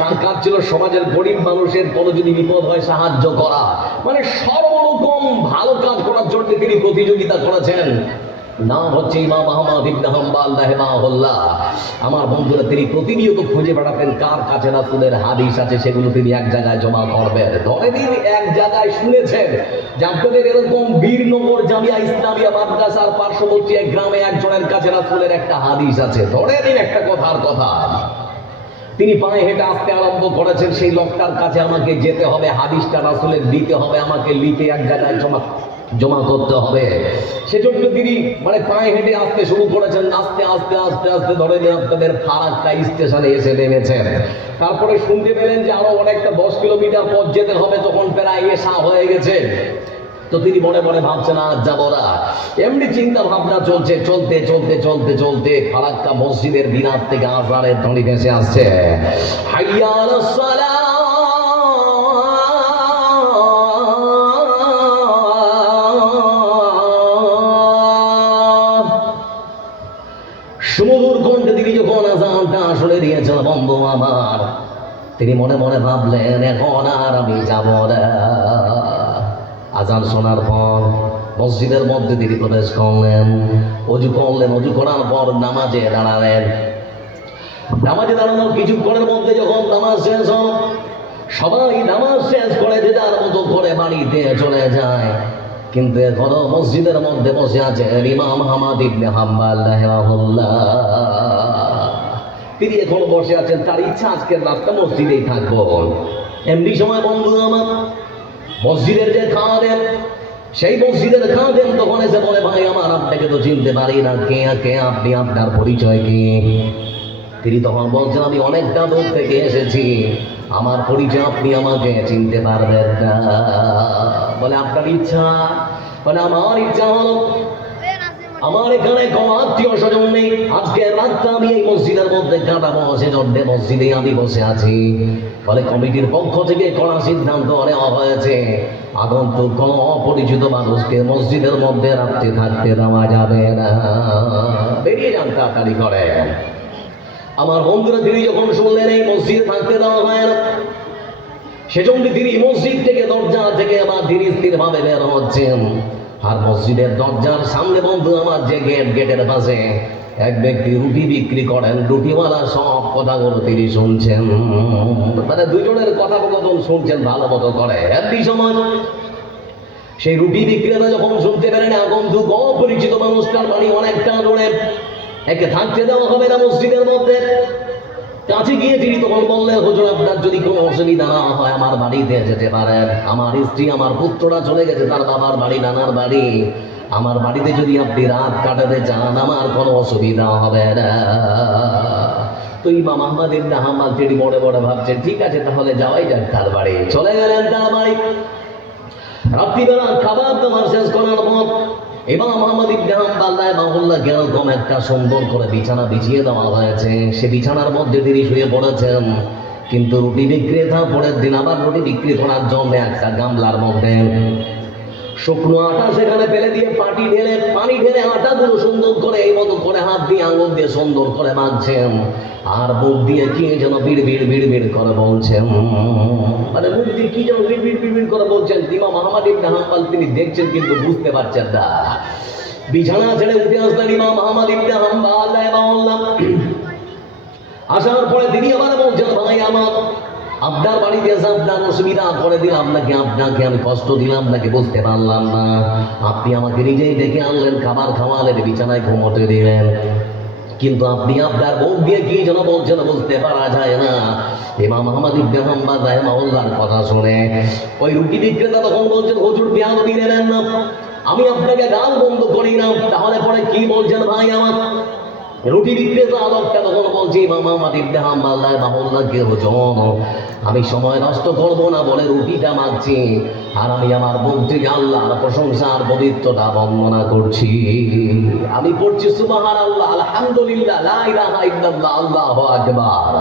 তার কাজ ছিল সমাজের গরিব মানুষের কোনো যদি বিপদ হয় সাহায্য করা, মানে সর্বরকম ভালো কাজ করার জন্য তিনি প্রতিযোগিতা করেছেন। নাম হচ্ছে ইমাম আহমদ ইবনে হাম্বল রাহিমাহুল্লাহ। আমার বন্ধুরা, তিনি প্রতিনিয়ত খুঁজে বেড়াতেন কার কাছে রাসূলের হাদিস আছে, সেগুলো তিনি এক জায়গায় জমা করবেন। ধরে দিন এক জায়গায় শুনেছেন যে আপনাদের এরকম বীরনগর জামিয়া ইসলামিয়া মাদ্রাসার পার্শ্ববর্তী এক গ্রামে একজনের কাছে রাসূলের একটা হাদিস আছে। ধরে দিন একটা কথার কথা, তিনি পায়ে হেঁটে আসতে আরম্ভ করেছেন, সেই লোকটার কাছে আমাকে যেতে হবে, হাদিসটা রাসূলের দিতে হবে, আমাকে লিখে এক জায়গায় জমা করতে হবে। সেজন্য তিনি মানে পায়ে হেঁটে আসতে শুরু করেছেন। আস্তে আস্তে আস্তে আস্তে ধরে নিয়ে আপনাদের ফারাক্কা স্টেশনে এসে নেমেছেন। তারপরে শুনতে পেলেন যে আরো অনেকটা 10 কিলোমিটার পথ যেতে হবে, তখন প্রায় এসা হয়ে গেছে। তো তিনি মনে মনে ভাবছেন, আজ যাবো না। এমনি চিন্তা ভাবনা চলছে, চলতে চলতে চলতে চলতে ফারাক্কা মসজিদের মিনার থেকে আযানের ধ্বনি ভেসে আসছে, হাইয়া আলাস সালাহ। সুমধুর কণ্ঠে তিনি যখন আযানটা আসলে দিয়েছেন বন্ধু আমার, তিনি মনে মনে ভাবলেন, এখন আর আমি যাব না। আযান শোনার পর মসজিদের মধ্যে তিনি প্রবেশ করলেন, অজু করলেন, অজু করার পর নামাজে দাঁড়ালেন। নামাজে দাঁড়ানোর কিছুক্ষণের মধ্যে যখন নামাজ শেষ হল, সবাই নামাজ শেষ করে যে যার মতো করে বাড়িতে চলে যায়। কিন্তু এখনো মসজিদের মধ্যে বসে আছে ইমাম আহমদ ইবনে হাম্বল রাহিমাহুল্লাহ। তিনি এখন বসে আছেন, তার ইচ্ছা আজকের রাতটা মসজিদেই থাকবো। এমনি সময় বন্ধু আমার মসজিদের যে খাদেম, সেই মসজিদের খাদেম তখন এসে বলে, ভাই আমার, আপনাকে তো চিনতে পারি না, কে কে আপনি, আপনার পরিচয় কি? তিনি তখন বলছেন, আমি অনেকটা দূর থেকে এসেছি, আমার পরিচয় আপনি আমাকে চিনতে পারবেন না। বলে আপনার ইচ্ছা? বলে আমার ইচ্ছা হলো, আমার এখানে কোনো আত্মীয় স্বজন নেই, আজকে রাতটা আমি এই মসজিদের মধ্যে কাটাবো, সেজন্য মসজিদে আমি বসে আছি। ফলে কমিটির পক্ষ থেকে কড়া সিদ্ধান্ত নেওয়া হয়েছে, আগন্তুক কোনো অপরিচিত মানুষকে মসজিদের মধ্যে রাত্রে থাকতে দেওয়া যাবে না। বেরিয়ে যান তাড়াতাড়ি করে। আমার বন্ধুরা, তিনি যখন শুনলেন এই মসজিদে থাকতে দেওয়া হয় না, সেজন্য তিনি মসজিদ থেকে, দরজা থেকে আবার ধীরে স্থির ভাবে বের হচ্ছেন। আর মসজিদের দরজার সামনে বন্ধু আমার যে গেট, গেটের পাশে এক ব্যক্তি রুটি বিক্রি করেন, রুটিওয়ালা সব কথাগুলো তিনি শুনছেন। মানে দুজনের কথোপকথন শুনছেন ভালো মতো করে। একই সময় সেই রুটি বিক্রেতা যখন শুনতে পারেন আগন্তুক অপরিচিত মানুষটার বাড়ি অনেকটা দূরে, একে থাকতে দেওয়া হবে না মসজিদের মধ্যে, কাছে গিয়ে তিনি তখন বললেন, হুজুর আপনার যদি কোনো অসুবিধা না হয় আমার বাড়িতে যেতে পারেন, আমার স্ত্রী আমার পুত্ররা চলে গেছে তার বাবার বাড়ি, নানার বাড়ি, আমার বাড়িতে যদি আপনি রাত কাটাতে চান আমার কোনো অসুবিধা হবে না। তো ইমাম আহমদ ইবনে হাম্বল তিনি বড় বড় ভাবছেন, ঠিক আছে তাহলে যাওয়াই যাক তার বাড়ি। চলে গেলেন তার বাড়ি। রাত্রিবেলা খাবার দাবার শেষ করার পর ইমাম আহমদ ইবনে হাম্বল রাহিমাহুল্লাহকে এরকম একটা সুন্দর করে বিছানা বিছিয়ে দেওয়া হয়েছে, সে বিছানার মধ্যে তিনি শুয়ে পড়েছেন। কিন্তু রুটি বিক্রেতা পরের দিন আবার রুটি বিক্রি করার জন্য একটা গামলার মধ্যে শুকনো আটা সেখানে ফেলে দিয়ে পানি ঢেলে আটাগুলো সুন্দর করে এই মতো করে হাত দিয়ে আঙুল দিয়ে সুন্দর করে মাখছেন, আর মুখ দিয়ে কি যেন বিড় বিড় বিড় বিড় করে বলছেন। মানে মুখ দিয়ে কি যেন বিড় বিড় বিড় বিড় করে বলছেন। ইমাম আহমদ ইবনে হাম্বল তিনি দেখছেন কিন্তু বুঝতে পারছেন না। বিছানা ছেড়ে উঠে আসলেন ইমাম আহমদ ইবনে হাম্বল রাহিমাহুল্লাহ। আসার পরে তিনি আবার বলছেন, ভাই আমার, আপনার বাড়িতে এসে আপনার অসুবিধা করে দিলাম নাকি, আপনাকে আমি কষ্ট দিলাম নাকি বুঝতে পারলাম না। আপনি আমাকে নিজেই ডেকে আনলেন, খাবার খাওয়ালেন, বিছানায় ঘুমোতে দিলেন, কিন্তু আপনি আপনার মুখ দিয়ে কি যেন বলছেন বুঝতে পারা যায় না। ইমাম আহমদ ইবনে হাম্বল রাহিমাহুল্লাহর কথা শুনে ওই রুটি বিক্রেতা তখন বলছেন, হুজুর বেয়াদবি নেবেন না, আমি আপনাকে গাল বন্ধ করি না, তাহলে পরে কি বলছেন ভাই আমার? রুটি বিক্রেতা লোকটা তখন বলছে, ইমাম আহমদ ইবনে হাম্বল রাহিমাহুল্লাহকে, হুজুর আমি সময় নষ্ট করবো না বলে রুটিটা মাখছি, আর আমি আমার মুখ থেকে আল্লাহর প্রশংসা আর পবিত্রতা বর্ণনা করছি। আমি পড়ছি সুবহানাল্লাহ, আলহামদুলিল্লাহ, লা ইলাহা ইল্লাল্লাহ, আল্লাহু আকবার।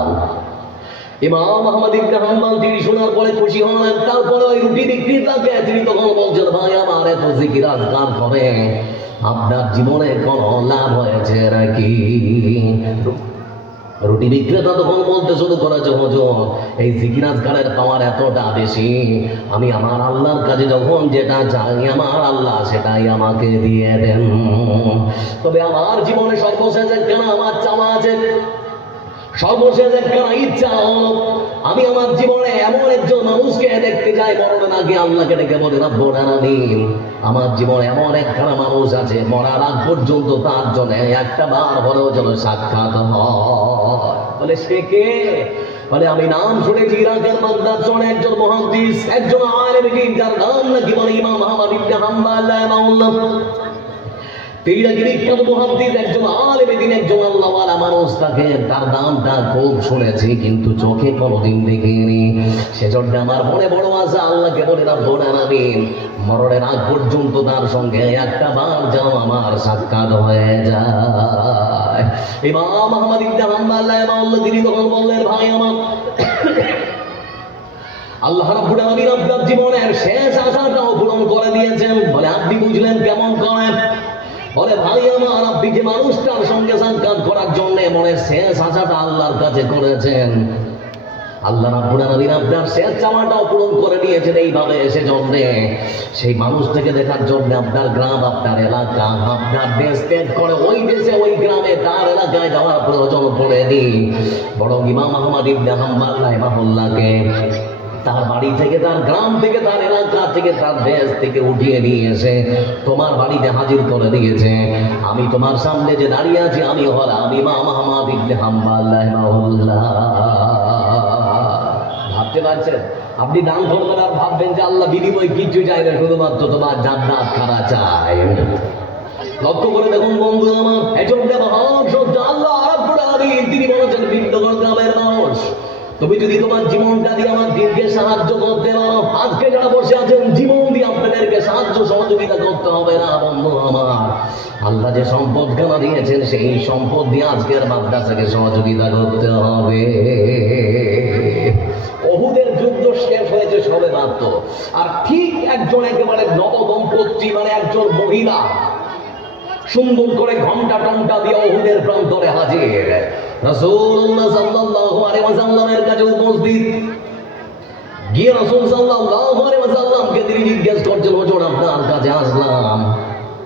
ইমাম আহমদ ইবনে হাম্বল তিনি শোনার পরে খুশি হলেন। তারপরে ওই রুটি বিক্রেতাকে তিনি তখন বলছেন, ভাই আমার, এত জিকির আজকার করে আপনার জীবনে কোনো লাভ হয়েছে নাকি? রুটি বিক্রেতা তখন বলতে শুরু করেছে, হুজুর এই জিকির আজকারের পাওয়ার এতটা বেশি, আমি আমার আল্লাহর কাছে যখন যেটা চাই আমার আল্লাহ সেটাই আমাকে দিয়ে দেন। তবে আমার জীবনে সর্বশেষ একখানা আমার চাওয়া আছে, সর্বশেষ একখানা ইচ্ছা হলো, আমি আমার জীবনে এমন একজন মানুষকে দেখতে চাই, মরণের আগে আল্লাহকে ডেকে বলে, রব্বুল আলামিন আমার জীবনে এমন একখানা মানুষ আছে, মরার আগ পর্যন্ত তার জন্য একটা বার হলেও যেন সাক্ষাৎ হয়। বলে সে কে? বলে আমি নাম শুনেছি ইরাকের বাগদাদ শহরে একজন মুহাদ্দিস, একজন আলেম দ্বীন, যার নাম নাকি বলে ইমাম আহমদ ইবনে হাম্বল রাহিমাহুল্লাহ। তিনি নাকি বিখ্যাত মুহাদ্দিস, একজন আলেম দ্বীন, একজন আল্লাহওয়ালা মানুষ। তার নামটা খুব শুনেছি কিন্তু চোখে কোনোদিন দেখিনি। সেজন্য আমার মনে বড় আশা, আল্লাহকে বলে রব্বুল আলামিন মরণের আগ পর্যন্ত তার সঙ্গে একটা বার যেন আমার সাক্ষাৎ হয়ে যায়। ইমাম আহমদ ইবনে হাম্বল রাহিমাহুল্লাহ তিনি তখন বললেন, ভাই আমার, আল্লাহ রাব্বুল আলামিন আপনার জীবনের শেষ আশাটাও পূরণ করে দিয়েছেন। বলে আপনি বুঝলেন কেমন করে? বলে ভাই আমার, আপনি যে মানুষটার সঙ্গে সাক্ষাৎ করার জন্য মনের শেষ আশাটা আল্লাহর কাছে করেছেন, আল্লাহ রাব্বুল আলামিন আপনার শেষ চাওয়াটাও পূরণ করে দিয়েছেন এইভাবে এসে জন্মে সেই মানুষ থেকে দেখার জন্য আপনার গ্রাম, আপনার এলাকা, আপনার দেশ ত্যাগ করে ওই দেশে ওই গ্রামে তার এলাকায় যাওয়ার প্রয়োজন পড়েনি। বরং ইমাম আহমদ ইবনে হাম্বল রাহিমাহুল্লাহকে তার বাড়ি থেকে, তার গ্রাম থেকে, তার এলাকা থেকে, তার দেশ থেকে উঠিয়ে নিয়ে এসে তোমার বাড়িতে হাজির করে দিয়েছে। আমি তোমার সামনে যে দাঁড়িয়ে আছি আমি হলাম ইমাম আহমদ ইবনে হাম্বল রাহিমাহুল্লাহ। ভাবতে পারছেন? আপনি দান করবেন আর ভাববেন যে আল্লাহ বিনিময় কিছু চাই না, শুধুমাত্র তোমার জান্নাত খানা চাই। লক্ষ্য করে দেখুন বন্ধু আমার, এজন্য মহান সত্য আল্লাহ রাব্বুল আলামিন তিনি বলেছেন বিন্দুগর গ্রামের মানুষ, তুমি যদি তোমার জীবনটা দিয়ে আমার দিনকে সাহায্য করতে পারো, আজকে যারা বসে আছেন জীবন দিয়ে আপনাদেরকে সাহায্য সহযোগিতা করতে হবে না বন্ধু আমার। আল্লাহ যে সম্পদ খানা দিয়েছেন সেই সম্পদ দিয়ে আজকের মাদ্রাসাকে সহযোগিতা করতে হবে। ওহুদের যুদ্ধ শেষ হয়েছে সবে মাত্র, আর ঠিক একজন একেবারে নবদম্পতি মানে একজন মহিলা সুন্দর করে ঘন্টা টন্টা দিয়ে ওহুদের প্রান্তরে হাজির। রাসূলুল্লাহ সাল্লাল্লাহু আলাইহি ওয়াসাল্লামের কাছে উপস্থিত গিয়ে রাসূল সাল্লাল্লাহু আলাইহি ওয়াসাল্লামকে তিনি জিজ্ঞেস করছেন, হুজুর আপনার কাছে আসলাম,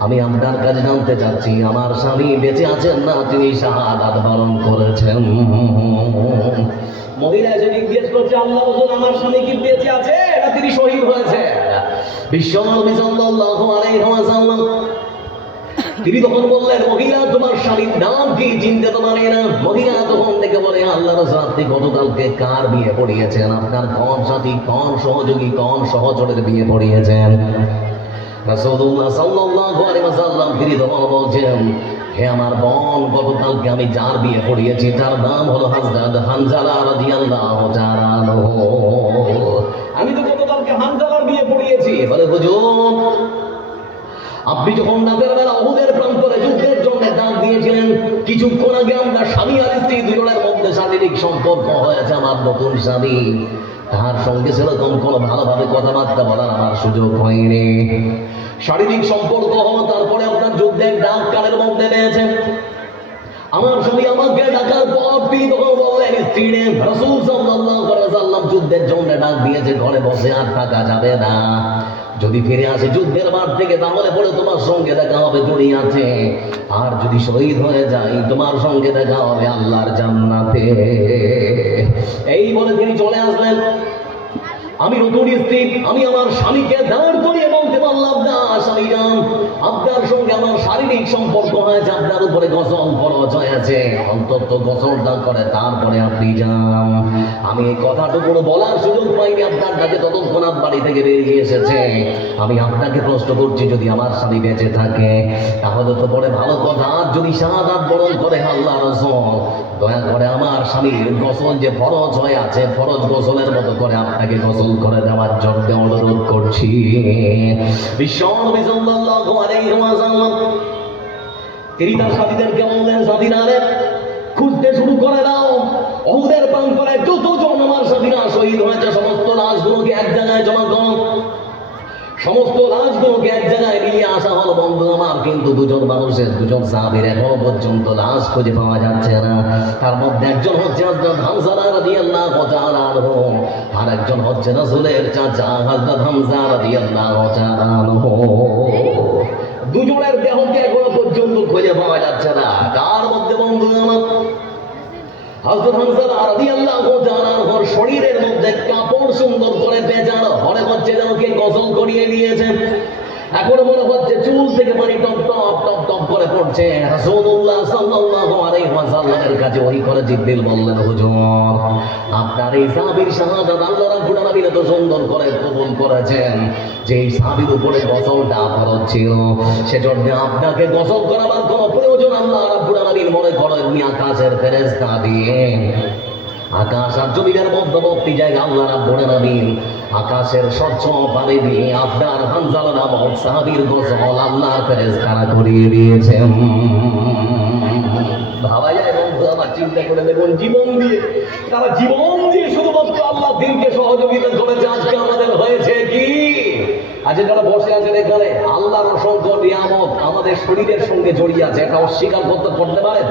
আমি আপনার কাছে জানতে চাচ্ছি আমার স্বামী বেঁচে আছেন না তিনি শাহাদাত বরণ করেছেন। মহিলা এসে জিজ্ঞেস করছে, আল্লাহ রাসূল আমার স্বামী কি বেঁচে আছে না তিনি শহীদ হয়েছে? বিশ্বনবী সাল্লাল্লাহু আলাইহি ওয়াসাল্লাম তিনি তখন বললেন, মহিলা তোমার স্বামীর নাম কি চিনতে তো পারে না? মহিলা তখন থেকে বলে, আল্লাহ রাসূল আপনি গতকালকে কার বিয়ে পড়িয়েছেন? আপনার কোন সাথী, কোন সহযোগী, কোন সহচরের বিয়ে পড়িয়েছেন? রাসূলুল্লাহ সাল্লাল্লাহু আলাইহি ওয়াসাল্লাম তিনি তখন বলছেন, হে আমার বোন, গতকালকে আমি যার বিয়ে পড়িয়েছি তার নাম হলো হযরত হানজালা রাদিয়াল্লাহু তাআলা আনহু। আমি তো গতকালকে হানজালার বিয়ে পড়িয়েছি। বলে হুজুর আপনি যখন রাতের বেলা ওহুদের প্রান্তরে যুদ্ধের জন্য ডাক দিয়েছিলেন, কিছুক্ষণ আগে আমরা স্বামী আর স্ত্রী দুজনের মধ্যে শারীরিক সম্পর্ক হয়েছে। আমার নতুন স্বামী, তার সঙ্গে সেরকম কোনো ভালোভাবে কথাবার্তা বলার আমার সুযোগ হয়নি। শারীরিক সম্পর্ক হলো, তারপরে আপনার যুদ্ধের ডাক কানের মধ্যে পেয়েছেন। আমার স্বামী আমাকে ডাকার পর তিনি তখন বললেন, স্ত্রী রে, রাসূল সাল্লাল্লাহু আলাইহি ওয়াসাল্লাম যুদ্ধের জন্য ডাক দিয়েছে, ঘরে বসে আর থাকা যাবে না। যদি ফিরে আসে যুদ্ধের মাঠ থেকে তাহলে পরে তোমার সঙ্গে দেখা হবে দুনিয়াতে, আর যদি শহীদ হয়ে যাই তোমার সঙ্গে দেখা হবে আল্লাহর জান্নাতে। এই বলে তিনি চলে আসলেন। আমি নতুন স্ত্রী, আমি আমার স্বামীকে দাঁড় করিয়ে বলতে পারলাম না, স্বামী যান আপনার সঙ্গে আমার শারীরিক সম্পর্ক হয়েছে, আপনার উপরে গোসল ফরজ হয়েছে, অন্তত গোসলটা করে তারপরে আপনি যান। আমি এই কথাটুকু বলার সুযোগ পাইনি, আপনার কাছে ততক্ষণ বাড়ি থেকে বেরিয়ে এসেছে। আমি আপনাকে প্রশ্ন করছি, যদি আমার স্বামী বেঁচে থাকে তাহলে তো পরে ভালো কথা, আর যদি শাহাদাত বরণ করে আল্লাহ রাসূল দয়া করে আমার স্বামীর গোসল যে ফরজ হয়ে আছে, ফরজ গোসলের মতো করে আপনাকে গোসল করে দেওয়ার জন্য অনুরোধ করছি। বিশ্বনবী সাল্লাল্লাহু আলাইহি ওয়াসাল্লাম তিনি তার সাথীদেরকে বললেন, সাথীরা খুঁজতে শুরু করে দাও, ওহুদের প্রান্তরে যতজন আমার সাথীরা শহীদ হয়েছে সমস্ত লাশগুলোকে এক জায়গায় জমা করো। সমস্ত লাশগুলোকে এক জায়গায় নিয়ে আসা হলো বন্ধু আমার, কিন্তু দুজন মানুষের, দুজন সাহাবীর এখনো পর্যন্ত লাশ খুঁজে পাওয়া যাচ্ছে না। তার মধ্যে একজন হচ্ছে হযরত হামজা রাদিয়াল্লাহু তাআলা আনহু, আর একজন হচ্ছে রাসূলের চাচা হযরত হামজা রাদিয়াল্লাহু তাআলা আনহু। দুজনের দেহকে এখনো পর্যন্ত খুঁজে পাওয়া যাচ্ছে না। তার মধ্যে বন্ধু আমার হযরত হামজা রাদিয়াল্লাহু তাআলা আনহুর শরীরের মধ্যে কাপড় সুন্দর করে পেঁচানো, মনে হচ্ছে যেন কে গোসল করিয়ে নিয়েছে। এখনো মনে হচ্ছে চুল থেকে পানি টপ টপ টপ টপ করে পড়ছে। রাসূলুল্লাহ সাল্লাল্লাহু আলাইহি ওয়াসাল্লামের কাছে ওই করে জিবরিল বললেন, হুজুর আপনার এই সাহাবীর শাহাদাত আল্লাহ রাব্বুল আলামিন এত সুন্দর করে কবুল করেছেন যে এই সাহাবীর উপরে গোসলটা ফরজ ছিল, সেজন্য আপনাকে গোসল করাবার কোনো প্রয়োজন আল্লাহ রাব্বুল আলামিন মনে করেননি। আকাশের ফেরেশতা দিয়ে, আকাশ আর জমিনের মধ্যবর্তী জায়গা আল্লাহ রাব্বুল আলামিন আকাশের স্বচ্ছ পানি দিয়ে আপনার হানজালা নামক সাহাবীর গোসল আল্লাহর ফেরেশতারা করিয়ে দিয়েছেন। ভাবা যায় বন্ধু আমার, চিন্তা করে দেখুন, জীবন দিয়ে, তারা জীবন দিয়ে শুধুমাত্র আল্লাহ দিনকে সহযোগিতা করেছে। আজকে আমাদের হয়েছে কি? আজকে যারা বসে আছেন এখানে, আল্লাহর অসংখ্য নিয়ামত আমাদের শরীরের সঙ্গে জড়িয়ে আছে, এটা অস্বীকার করতে পারেন?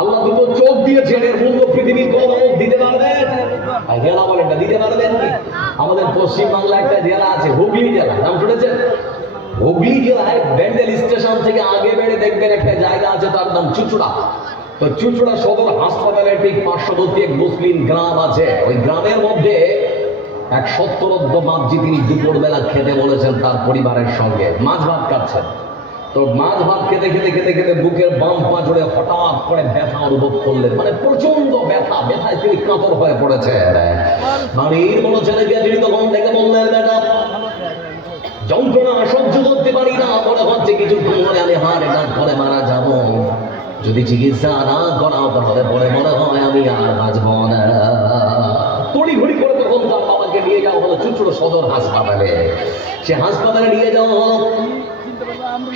আল্লাহ দুটো চোখ দিয়েছেন, এর মূল্য পৃথিবীর কোন মানুষ দিতে পারবেন? জেলা বলেন না, দিতে পারবেন কি? আমাদের পশ্চিম বাংলা একটা জেলা আছে, হুগলি জেলা, নাম শুনেছেন? হুগলি জেলায় ব্যান্ডেল স্টেশন থেকে আগে বেড়ে দেখবেন একটা জায়গা আছে, তার নাম চুচুড়া। তো চুচুড়া সদর হাসপাতালের ঠিক পার্শ্ববর্তী এক মুসলিম গ্রাম আছে। ওই গ্রামের মধ্যে এক সত্তরোদ্ধ বাপজি, তিনি দুপুর বেলা খেতে বলেছেন তার পরিবারের সঙ্গে, মাছ ভাত খাচ্ছেন। তো মাছ ভাত খেতে খেতে খেতে খেতে বুকের বাম পা জুড়ে হঠাৎ করে ব্যথা অনুভব করলেন, মানে প্রচন্ড ব্যথায় তিনি কাতর হয়ে পড়েছেন। বাড়ির বড় ছেলেকে তিনি তখন থেকে বললেন, বেটা যন্ত্রণা সহ্য করতে পারি না, মনে হচ্ছে কিছুক্ষণ পরে আমি হার্ট অ্যাটাক করে মারা যাব, যদি চিকিৎসা না করাও তাহলে পরে মনে হয় আমি আর বাঁচব না। তড়িঘড়ি করে তখন তার বাবাকে নিয়ে যাওয়া হলো চুচুড়া সদর হাসপাতালে। সে হাসপাতালে নিয়ে যাওয়া হলো।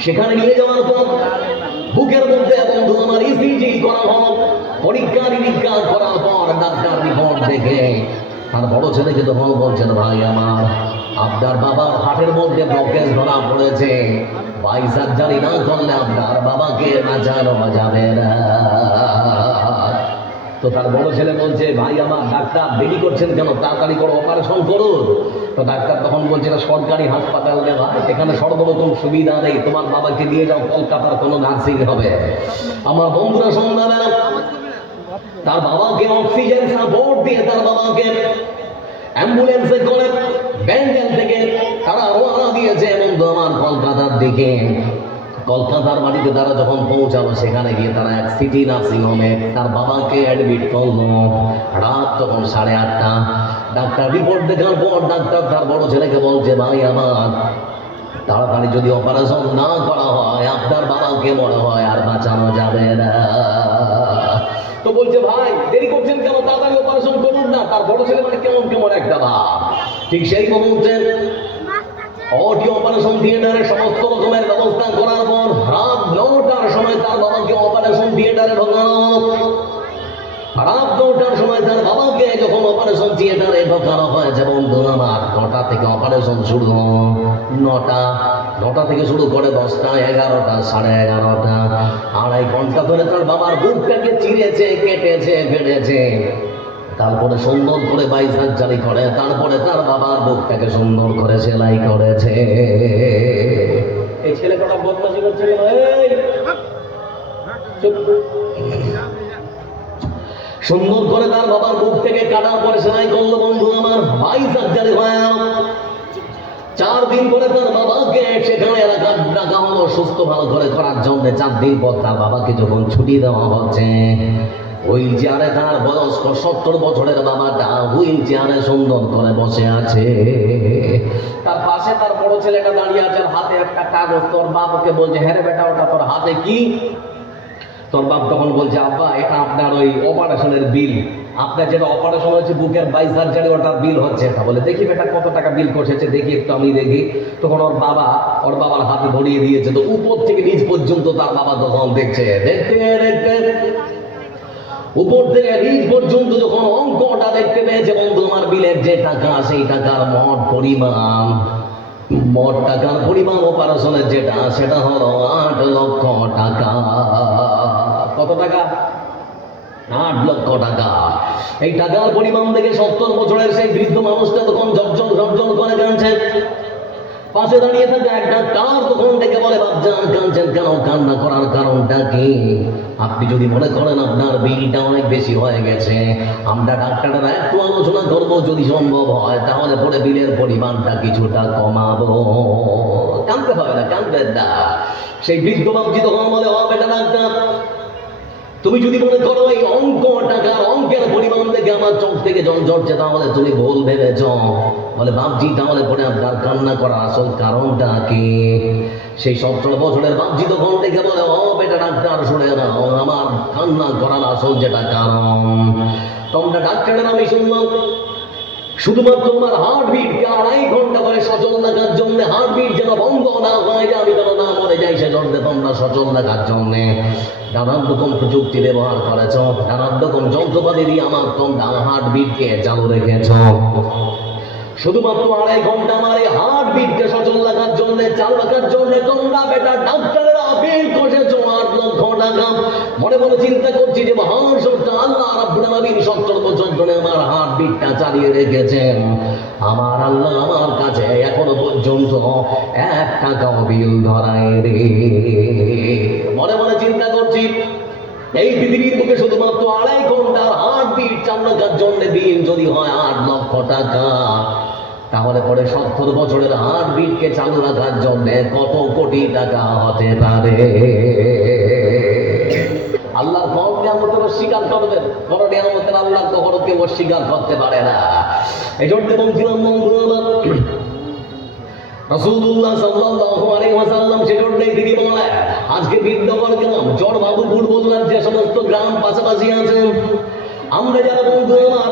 সেখানে নিয়ে যাওয়ার পর বুকের মধ্যে বন্ধু আমার ইসিজি করা হলো। পরীক্ষা নিরীক্ষা করার পর ডাক্তার রিপোর্ট দেখে তার বড় ছেলেকে তখন বলছেন, ভাই আমার, আপনার বাবার হার্টের মধ্যে ব্লকেজ ধরা পড়েছে, ভাই সার্জারি না করলে আপনার বাবাকে বাঁচানো যাবে না। তো তার বড় ছেলে বলছে, ভাই আমার, ডাক্তার দেরি করছেন কেন, তাড়াতাড়ি করে অপারেশন করুন। তো ডাক্তার তখন বলছে, না সরকারি হাসপাতাল রে ভাই, এখানে সর্বরকম সুবিধা নেই, তোমার বাবাকে নিয়ে যাও কলকাতার কোনো নার্সিং হবে। আমার বন্ধুরা সন্ধ্যাবেলা তার বাবাকে অক্সিজেন সাপোর্ট দিয়ে তার বাবাকে অ্যাম্বুলেন্সে করে ব্যান্ডেল থেকে তারা রওনা দিয়েছে বন্ধু আমার কলকাতার দিকে। কলকাতার বাড়িতে তারা যখন পৌঁছালো, সেখানে গিয়ে তারা এক সিটি নার্সিং হোমে তার বাবাকে অ্যাডমিট করলো। রাত তখন 8:30। ডাক্তার রিপোর্ট দেখার পর ডাক্তার তার বড় ছেলেকে বলছে, ভাই আমার, তাড়াতাড়ি যদি অপারেশন না করা হয় আপনার বাবাকে মনে হয় আর বাঁচানো যাবে না। তো বলছে, ভাই দেরি করছেন কেন, তাড়াতাড়ি অপারেশন করুন না। তার বড় ছেলে মানে কেমন কেমন একটা ভাব। ঠিক সেই মুহূর্তে অডিও অপারেশন থিয়েটারে সমস্ত রকমের ব্যবস্থা করার পর রাত 9টার সময় তার বাবাকে অপারেশন থিয়েটারে ঢোকানো। রাত 9টার সময় তার বাবাকে যখন অপারেশন থিয়েটারে ঢোকানো হয়েছে বন্ধু আমার, 9টা থেকে অপারেশন শুরু। 9টা থেকে শুরু করে 10টা, 11টা, 11:30, 2.5 ঘন্টা ধরে তার বাবার বুকটাকে চিরেছে, কেটেছে, ফেটেছে। তারপরে সুন্দর করে বাই সার্জারি করে, তারপরে তার বাবার বুকটাকে সুন্দর করে সেলাই করেছে। এই ছেলে কটা বদমাশি করছে, সুন্দর করে তার বাবার বুক থেকে কাটার পরে সেলাই করলো বন্ধু আমার, বাই সার্জারি হয়। 4 দিন পরে তার বাবাকে সেখানে এলাকার ডাকা হলো সুস্থ ভালো করে করার জন্য। 4 দিন পর তার বাবাকে যখন ছুটি দেওয়া হচ্ছে, হুইল চেয়ারে তার বয়স্ক 70 বছরের বাবাটা হুইল চেয়ারে সুন্দর করে বসে আছে। তার পাশে তার বড় ছেলেটা দাঁড়িয়ে আছে, হাতে একটা কাগজ। তোর বাবাকে বলছে, হ্যাঁ রে বেটা, ওটা তোর হাতে কি? তোর বাপ তখন বলছে, আব্বা এটা আপনার ওই অপারেশনের বিল, আপনার যেটা অপারেশন হয়েছে বুকের বাই সার্জারি, ওটার বিল হচ্ছে এটা। বলে, দেখি বেটা কত টাকা বিল করছে, দেখি একটু আমি দেখি। তখন ওর বাবার হাতে ধরিয়ে দিয়েছে। তো উপর থেকে নিচ পর্যন্ত তার বাবা তখন দেখছে, দেখতে উপর থেকে নিচ পর্যন্ত যখন অঙ্কটা দেখতে পেয়েছে বন্ধু আমার, বিলের যে টাকা, সেই টাকার মোট টাকার পরিমাণ অপারেশনের যেটা, সেটা হলো 8 লক্ষ টাকা। কত টাকা? 8 লক্ষ টাকা। এই টাকার পরিমাণ দেখে 70 বছরের সেই বৃদ্ধ মানুষটা তখন ঝরঝর করে কাঁদছে। পাশে দাঁড়িয়ে থাকা এক ডাক্তার তখন ডেকে বলে, বাপজান কাঁদছেন কেন, কান্না করার কারণটা কি? আপনি যদি মনে করেন আপনার বিলটা অনেক বেশি হয়ে গেছে, আমরা ডাক্তাররা একটু আলোচনা করবো, যদি সম্ভব হয় তাহলে পরে বিলের পরিমাণটা কিছুটা কমাবো। কাঁদতে হবে না, কাঁদবেন না। সেই বৃদ্ধ বাপজি তখন বলে, ও বেটা ডাক্তার, তুমি যদি মনে করো এই অঙ্কের পরিমাণ দেখে আমার চোখ থেকে জল ঝরছে, তাহলে তুমি ভুল ভেবেছ। বলে, বাপজি তাহলে পরে আপনার কান্না করার আসল কারণটা কি? সেই 70 বছরের বাপজি তখন দেখে বলে, ও বেটা ডাক্তার, শুনে নাও, আমার কান্না করার আসল যেটা কারণ, তোমরা ডাক্তারের আমি শুনলাম শুধুমাত্র তোমার হার্টবিটকে 2.5 ঘন্টা করে সচল রাখার জন্য, হার্টবিট যেন বন্ধ না হয়, আমি যেন না মরে যাই, সেজন্য তোমরা সচল রাখার জন্য নানান রকম প্রযুক্তি ব্যবহার করেছ, নানান রকম যন্ত্রপাতি দিয়ে তোমরা হার্টবিটকে চালু রেখেছ। শুধুমাত্র 2.5 ঘন্টা আমার এই হার্ট বিটকে সচল রাখার জন্য, চালু রাখার জন্য তোমরা বেটা ডাক্তারেরা বিল করেছো 8 লক্ষ টাকা। মনে মনে চিন্তা করছি যে মহান সত্য আল্লাহ রাব্বুল আলামিন 70 বছর ধরে আমার হার্ট বিটটা চালিয়ে রেখেছেন। আমার আল্লাহ আমার কাছে এখনো পর্যন্ত 1 টাকাও বিল ধরায় রে। মনে মনে চিন্তা করছি এই পৃথিবীর বুকে শুধুমাত্র 2.5 ঘন্টার হার্ট বিট চালু রাখার জন্য বিল যদি হয় 8 লক্ষ টাকা, তাহলে পরে 70 বছরের হার্ট বিটকে চালু রাখার জন্য কত কোটি টাকা হতে পারে। আল্লাহর কোন নিয়ামতের অস্বীকার করবেন? কোন নিয়ামতের আল্লাহ কখনো কেউ অস্বীকার করতে পারে না। এই জন্য বলছিলাম বন্ধু আমার রাসূলুল্লাহ সাল্লাল্লাহু আলাইহি ওয়াসাল্লাম সেজন্যই তিনি বলেন, আজকে বিদ্যমান গ্রাম চর বাবুপুর বললাম যে সমস্ত গ্রাম পাশাপাশি আছে, আমরা যারা বন্ধু আমার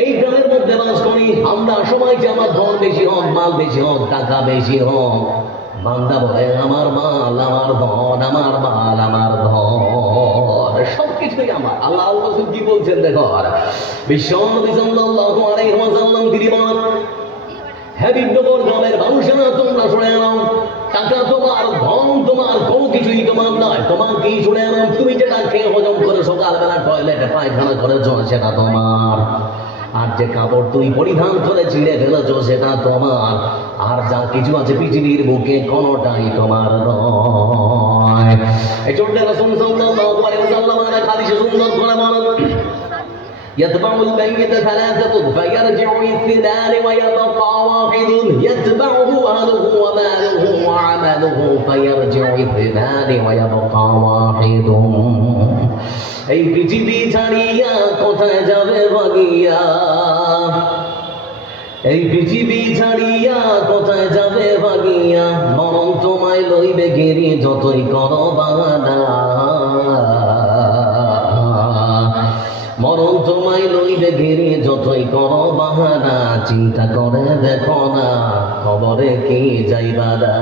এই গ্রামের মধ্যে বাস করি, আমরা সবাই যে আমার ধন বেশি হোক, মাল বেশি হোক, টাকা বেশি হোক, বান্দা বলে আমার মাল আমার ধন, আমার মাল আমার ধন, সবকিছুই আমার। আল্লাহ রাসূল কি বলছেন দেখো, বিশ্বনবী সাল্লাল্লাহু আলাইহি ওয়াসাল্লাম তিনি বলেন, হে বিদ্যমান গ্রামের মানুষেরা তোমরা শুনে নাও, টাকা তোমার, ধন তোমার, কোনো কিছুই তোমার নয়। তোমার কি শুনে নাও, তুমি যেটা খেয়ে হজম করে সকালবেলা টয়লেটে পায়খানা করেছো সেটা তোমার, আর যে কাপড় তুমি পরিধান করে ছিঁড়ে ফেলেছ সেটা তোমার, আর যা কিছু আছে পৃথিবীর বুকে কোনোটাই তোমার নয়। এই জন্য রাসূল সাল্লাল্লাহু আলাইহি ওয়াসাল্লাম এক হাদিসে সুন্দর করে বলেন, يتبع الميت 3 فيرجع 2 ويبقى واحد يتبعه أهله وماله وعمله فيرجع 2 ويبقى واحد। এই পৃথিবী ছাড়িয়া কোথায় যাবে ভাগিয়া, এই পৃথিবী ছাড়িয়া কোথায় যাবে ভাগিয়া, মরণ তোমায় লইবে ঘিরি যতই করো বাহানা, মরণ তোমায় লইবে ঘিরে যতই করো বাহানা, চিন্তা করে দেখো না কবরে কি যাইবা না,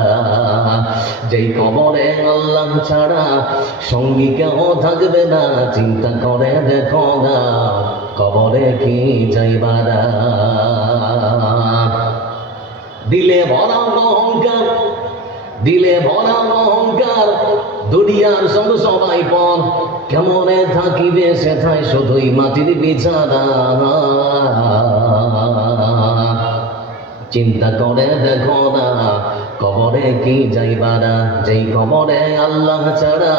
যেই কবরে আল্লাহ ছাড়া সঙ্গী কেউ থাকবে না, চিন্তা করে দেখো না কবরে কি যাইবা না। দিলে ভরা অহংকার, দিলে ভরা অহংকার, দুনিয়ার সব সবাই পর, কেমনে থাকিবে সেথায় শুধুই মাটির বিছানা, চিন্তা করে দেখো না কবরে কি যাইবা না, যেই কবরে আল্লাহ ছাড়া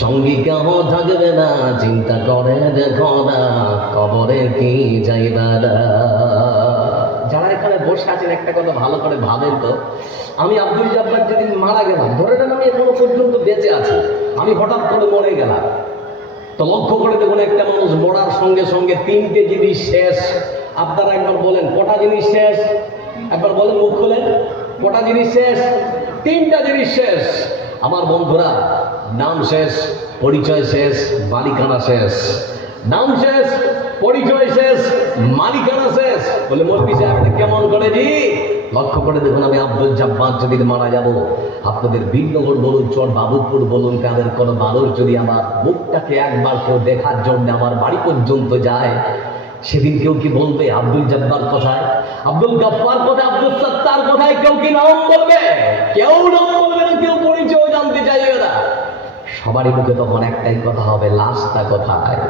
সঙ্গী কেউ থাকবে না, চিন্তা করে দেখো না কবরে কি যাইবা না। যারা এখানে বসে আছেন একটা কথা ভালো করে ভাবেন তো, আমি আব্দুল জব্বার যেদিন মারা গেলাম, ধরে নেন আমি এখনো পর্যন্ত বেঁচে আছি, আমি হঠাৎ করে মরে গেলাম, তো লক্ষ্য করে দেখুন একটা মানুষ মরার সঙ্গে সঙ্গে 3টে জিনিস শেষ। আপনারা একবার বলেন কটা জিনিস শেষ, একবার বলেন মুখ খুলেন, কটা জিনিস শেষ? 3টা জিনিস শেষ। আমার বন্ধুরা, নাম শেষ, পরিচয় শেষ, মালিকানা শেষ। নাম শেষ, পরিচয় শেষ, মালিকানা শেষ। বলে মৌলভী সাহেব এটা কেমন করে জি? লক্ষ্য করে দেখুন, আমি আব্দুল জব্বার যদি মারা যাব, আপনাদের বিনগর বলুন, চর বাবুপুর বলুন, কাদের কোনো মানুষ যদি আমার মুখটাকে একবার কেউ দেখার জন্য আমার বাড়ি পর্যন্ত যায়, সেদিন কেউ কি বলবে আব্দুল জব্বার কোথায়, আব্দুল গফফার কোথায়, আব্দুল সত্তার কোথায়? কেউ কি নাম বলবে? কেউ নাম বলবে না, কেউ পরিচয় জানতে চাইবে না। সবারই মুখে তখন একটাই কথা হবে, লাশটা কোথায়,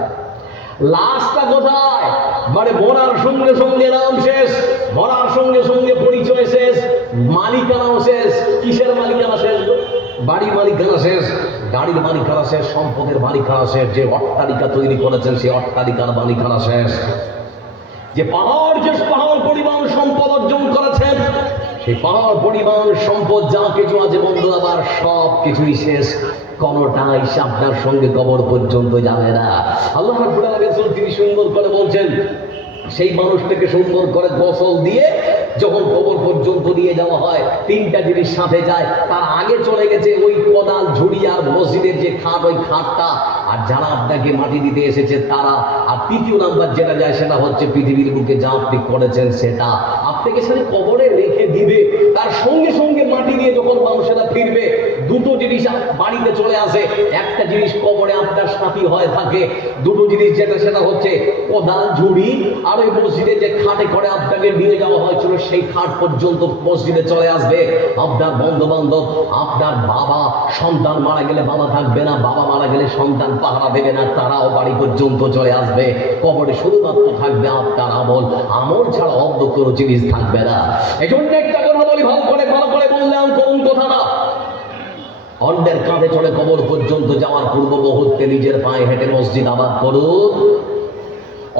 লাশটা কোথায়? মানে মরার সঙ্গে সঙ্গে নাম শেষ, মরার সঙ্গে সঙ্গে পরিচয় শেষ, মালিকানাও শেষ। কিসের মালিকানা শেষ? বাড়ির মালিকানা শেষ, গাড়ির মালিকানা শেষ, সম্পদের মালিকানা শেষ, যে অট্টালিকা তৈরি করেছেন সেই অট্টালিকার মালিকানা শেষ, যে পাহাড় পরিমাণ সম্পদ অর্জন করেছেন, সেই পাহাড় পরিমাণ সম্পদ যা কিছু আছে বন্ধু আবার সব কিছুই শেষ, কোনটাই আপনার সঙ্গে কবর পর্যন্ত যাবে না। আল্লাহ রাব্বুল আলামিন তিনি সুন্দর করে বলছেন, সেই মানুষটাকে সুন্দর করে গোসল দিয়ে যখন কবর পর্যন্ত নিয়ে যাওয়া হয়, 3টা জিনিস সাথে যায়। তার আগে চলে গেছে ওই কোদাল, ঝুড়ি আর মসজিদের যে খাট, ওই খাটটা, আর যারা আপনাকে মাটি দিতে এসেছে তারা। আর 3য় নাম্বার যেটা যায় সেটা হচ্ছে পৃথিবীর বুকে যা আপনি করেছেন সেটা। আপনাকে সাথে কবরে রেখে দিবে, তার সঙ্গে সঙ্গে মাটি দিয়ে যখন মানুষেরা ফিরবে, দুটো জিনিস বাড়িতে চলে আসে। একটা জিনিস কবরে আপনার সাথী হয়ে থাকে, দুটো জিনিস, যেটা সেটা হচ্ছে কোদাল, ঝুড়ি, আর ওই মসজিদে যে খাটে করে আপনাকে নিয়ে যাওয়া হয়েছিল সেই খাট পর্যন্ত মসজিদে চলে আসবে। আপনার বন্ধু বান্ধব, আপনার বাবা, সন্তান মারা গেলে বাবা থাকবে না, বাবা মারা গেলে সন্তান পাহারা দেবে না, তারাও বাড়ি পর্যন্ত চলে আসবে। কবরে শুধুমাত্র থাকবে আপনার আমল, আমল ছাড়া অন্য কোনো জিনিস থাকবে না। এই জন্য একটা কথা বলি, ভালো করে বললাম কোন কথাটা, অন্যের কাঁধে চড়ে কবর পর্যন্ত যাওয়ার পূর্ব মুহূর্তে নিজের পায়ে হেঁটে মসজিদ আবাদ করুন।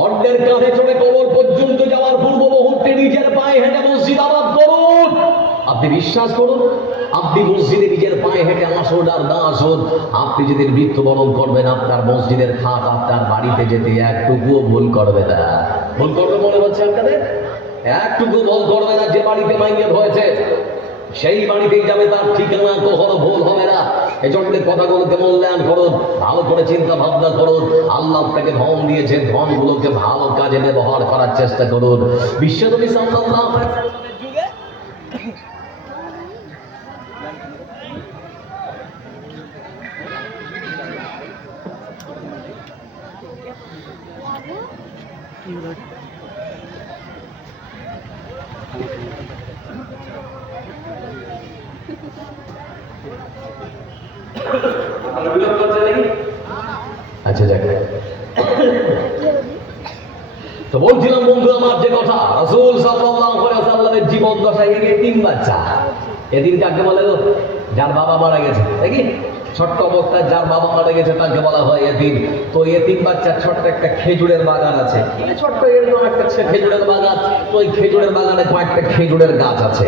অন্যের কাঁধে চড়ে কবর পর্যন্ত যাওয়ার পূর্ব মুহূর্তে নিজের পায়ে হেঁটে মসজিদ আবাদ করুন। আপনি বিশ্বাস করুন, আপনি মসজিদে নিজের পায়ে হেঁটে আসুন আর না আসুন, আপনি যদি মৃত্যুবরণ করবেন, আপনার মসজিদের খাট আপনার বাড়িতে যেতে একটুকুও ভুল করবে না। ভুল করবে মনে হচ্ছে আপনাদের? একটুকু ভুল করবে না। যে বাড়িতে মাইয়াত হয়েছে সেই বাড়িতেই যাবে, তার ঠিকানা কখনো ভুল হবে না। এজন্য কথাগুলোকে মূল্যায়ন করুন, ভালো করে চিন্তা ভাবনা করুন। আল্লাহ আপনাকে ধন দিয়েছেন, ধনগুলোকে ভালো কাজে ব্যবহার করার চেষ্টা করুন। বিশ্বনবী সাল্লাল্লাহু আলাইহি ওয়াসাল্লামের যুগে আচ্ছা যাক, তো বলছিলাম বন্ধু আমার, যে কথা রাসূল সাল্লাল্লাহু আলাইহি ওয়াসাল্লামের জীবন দশায় এতিম বাচ্চা। এতিম কাকে বলে গো? যার বাবা মারা গেছে, দেখি ছোট্ট অবস্থায় যার বাবা মারা গেছে তাকে বলা হয় এতিম। তো এতিম বাচ্চার ছোট্ট একটা খেজুরের বাগান আছে, ছোট্ট এরকম একটা খেজুরের বাগান। তো ওই খেজুরের বাগানে কয়েকটা খেজুরের গাছ আছে।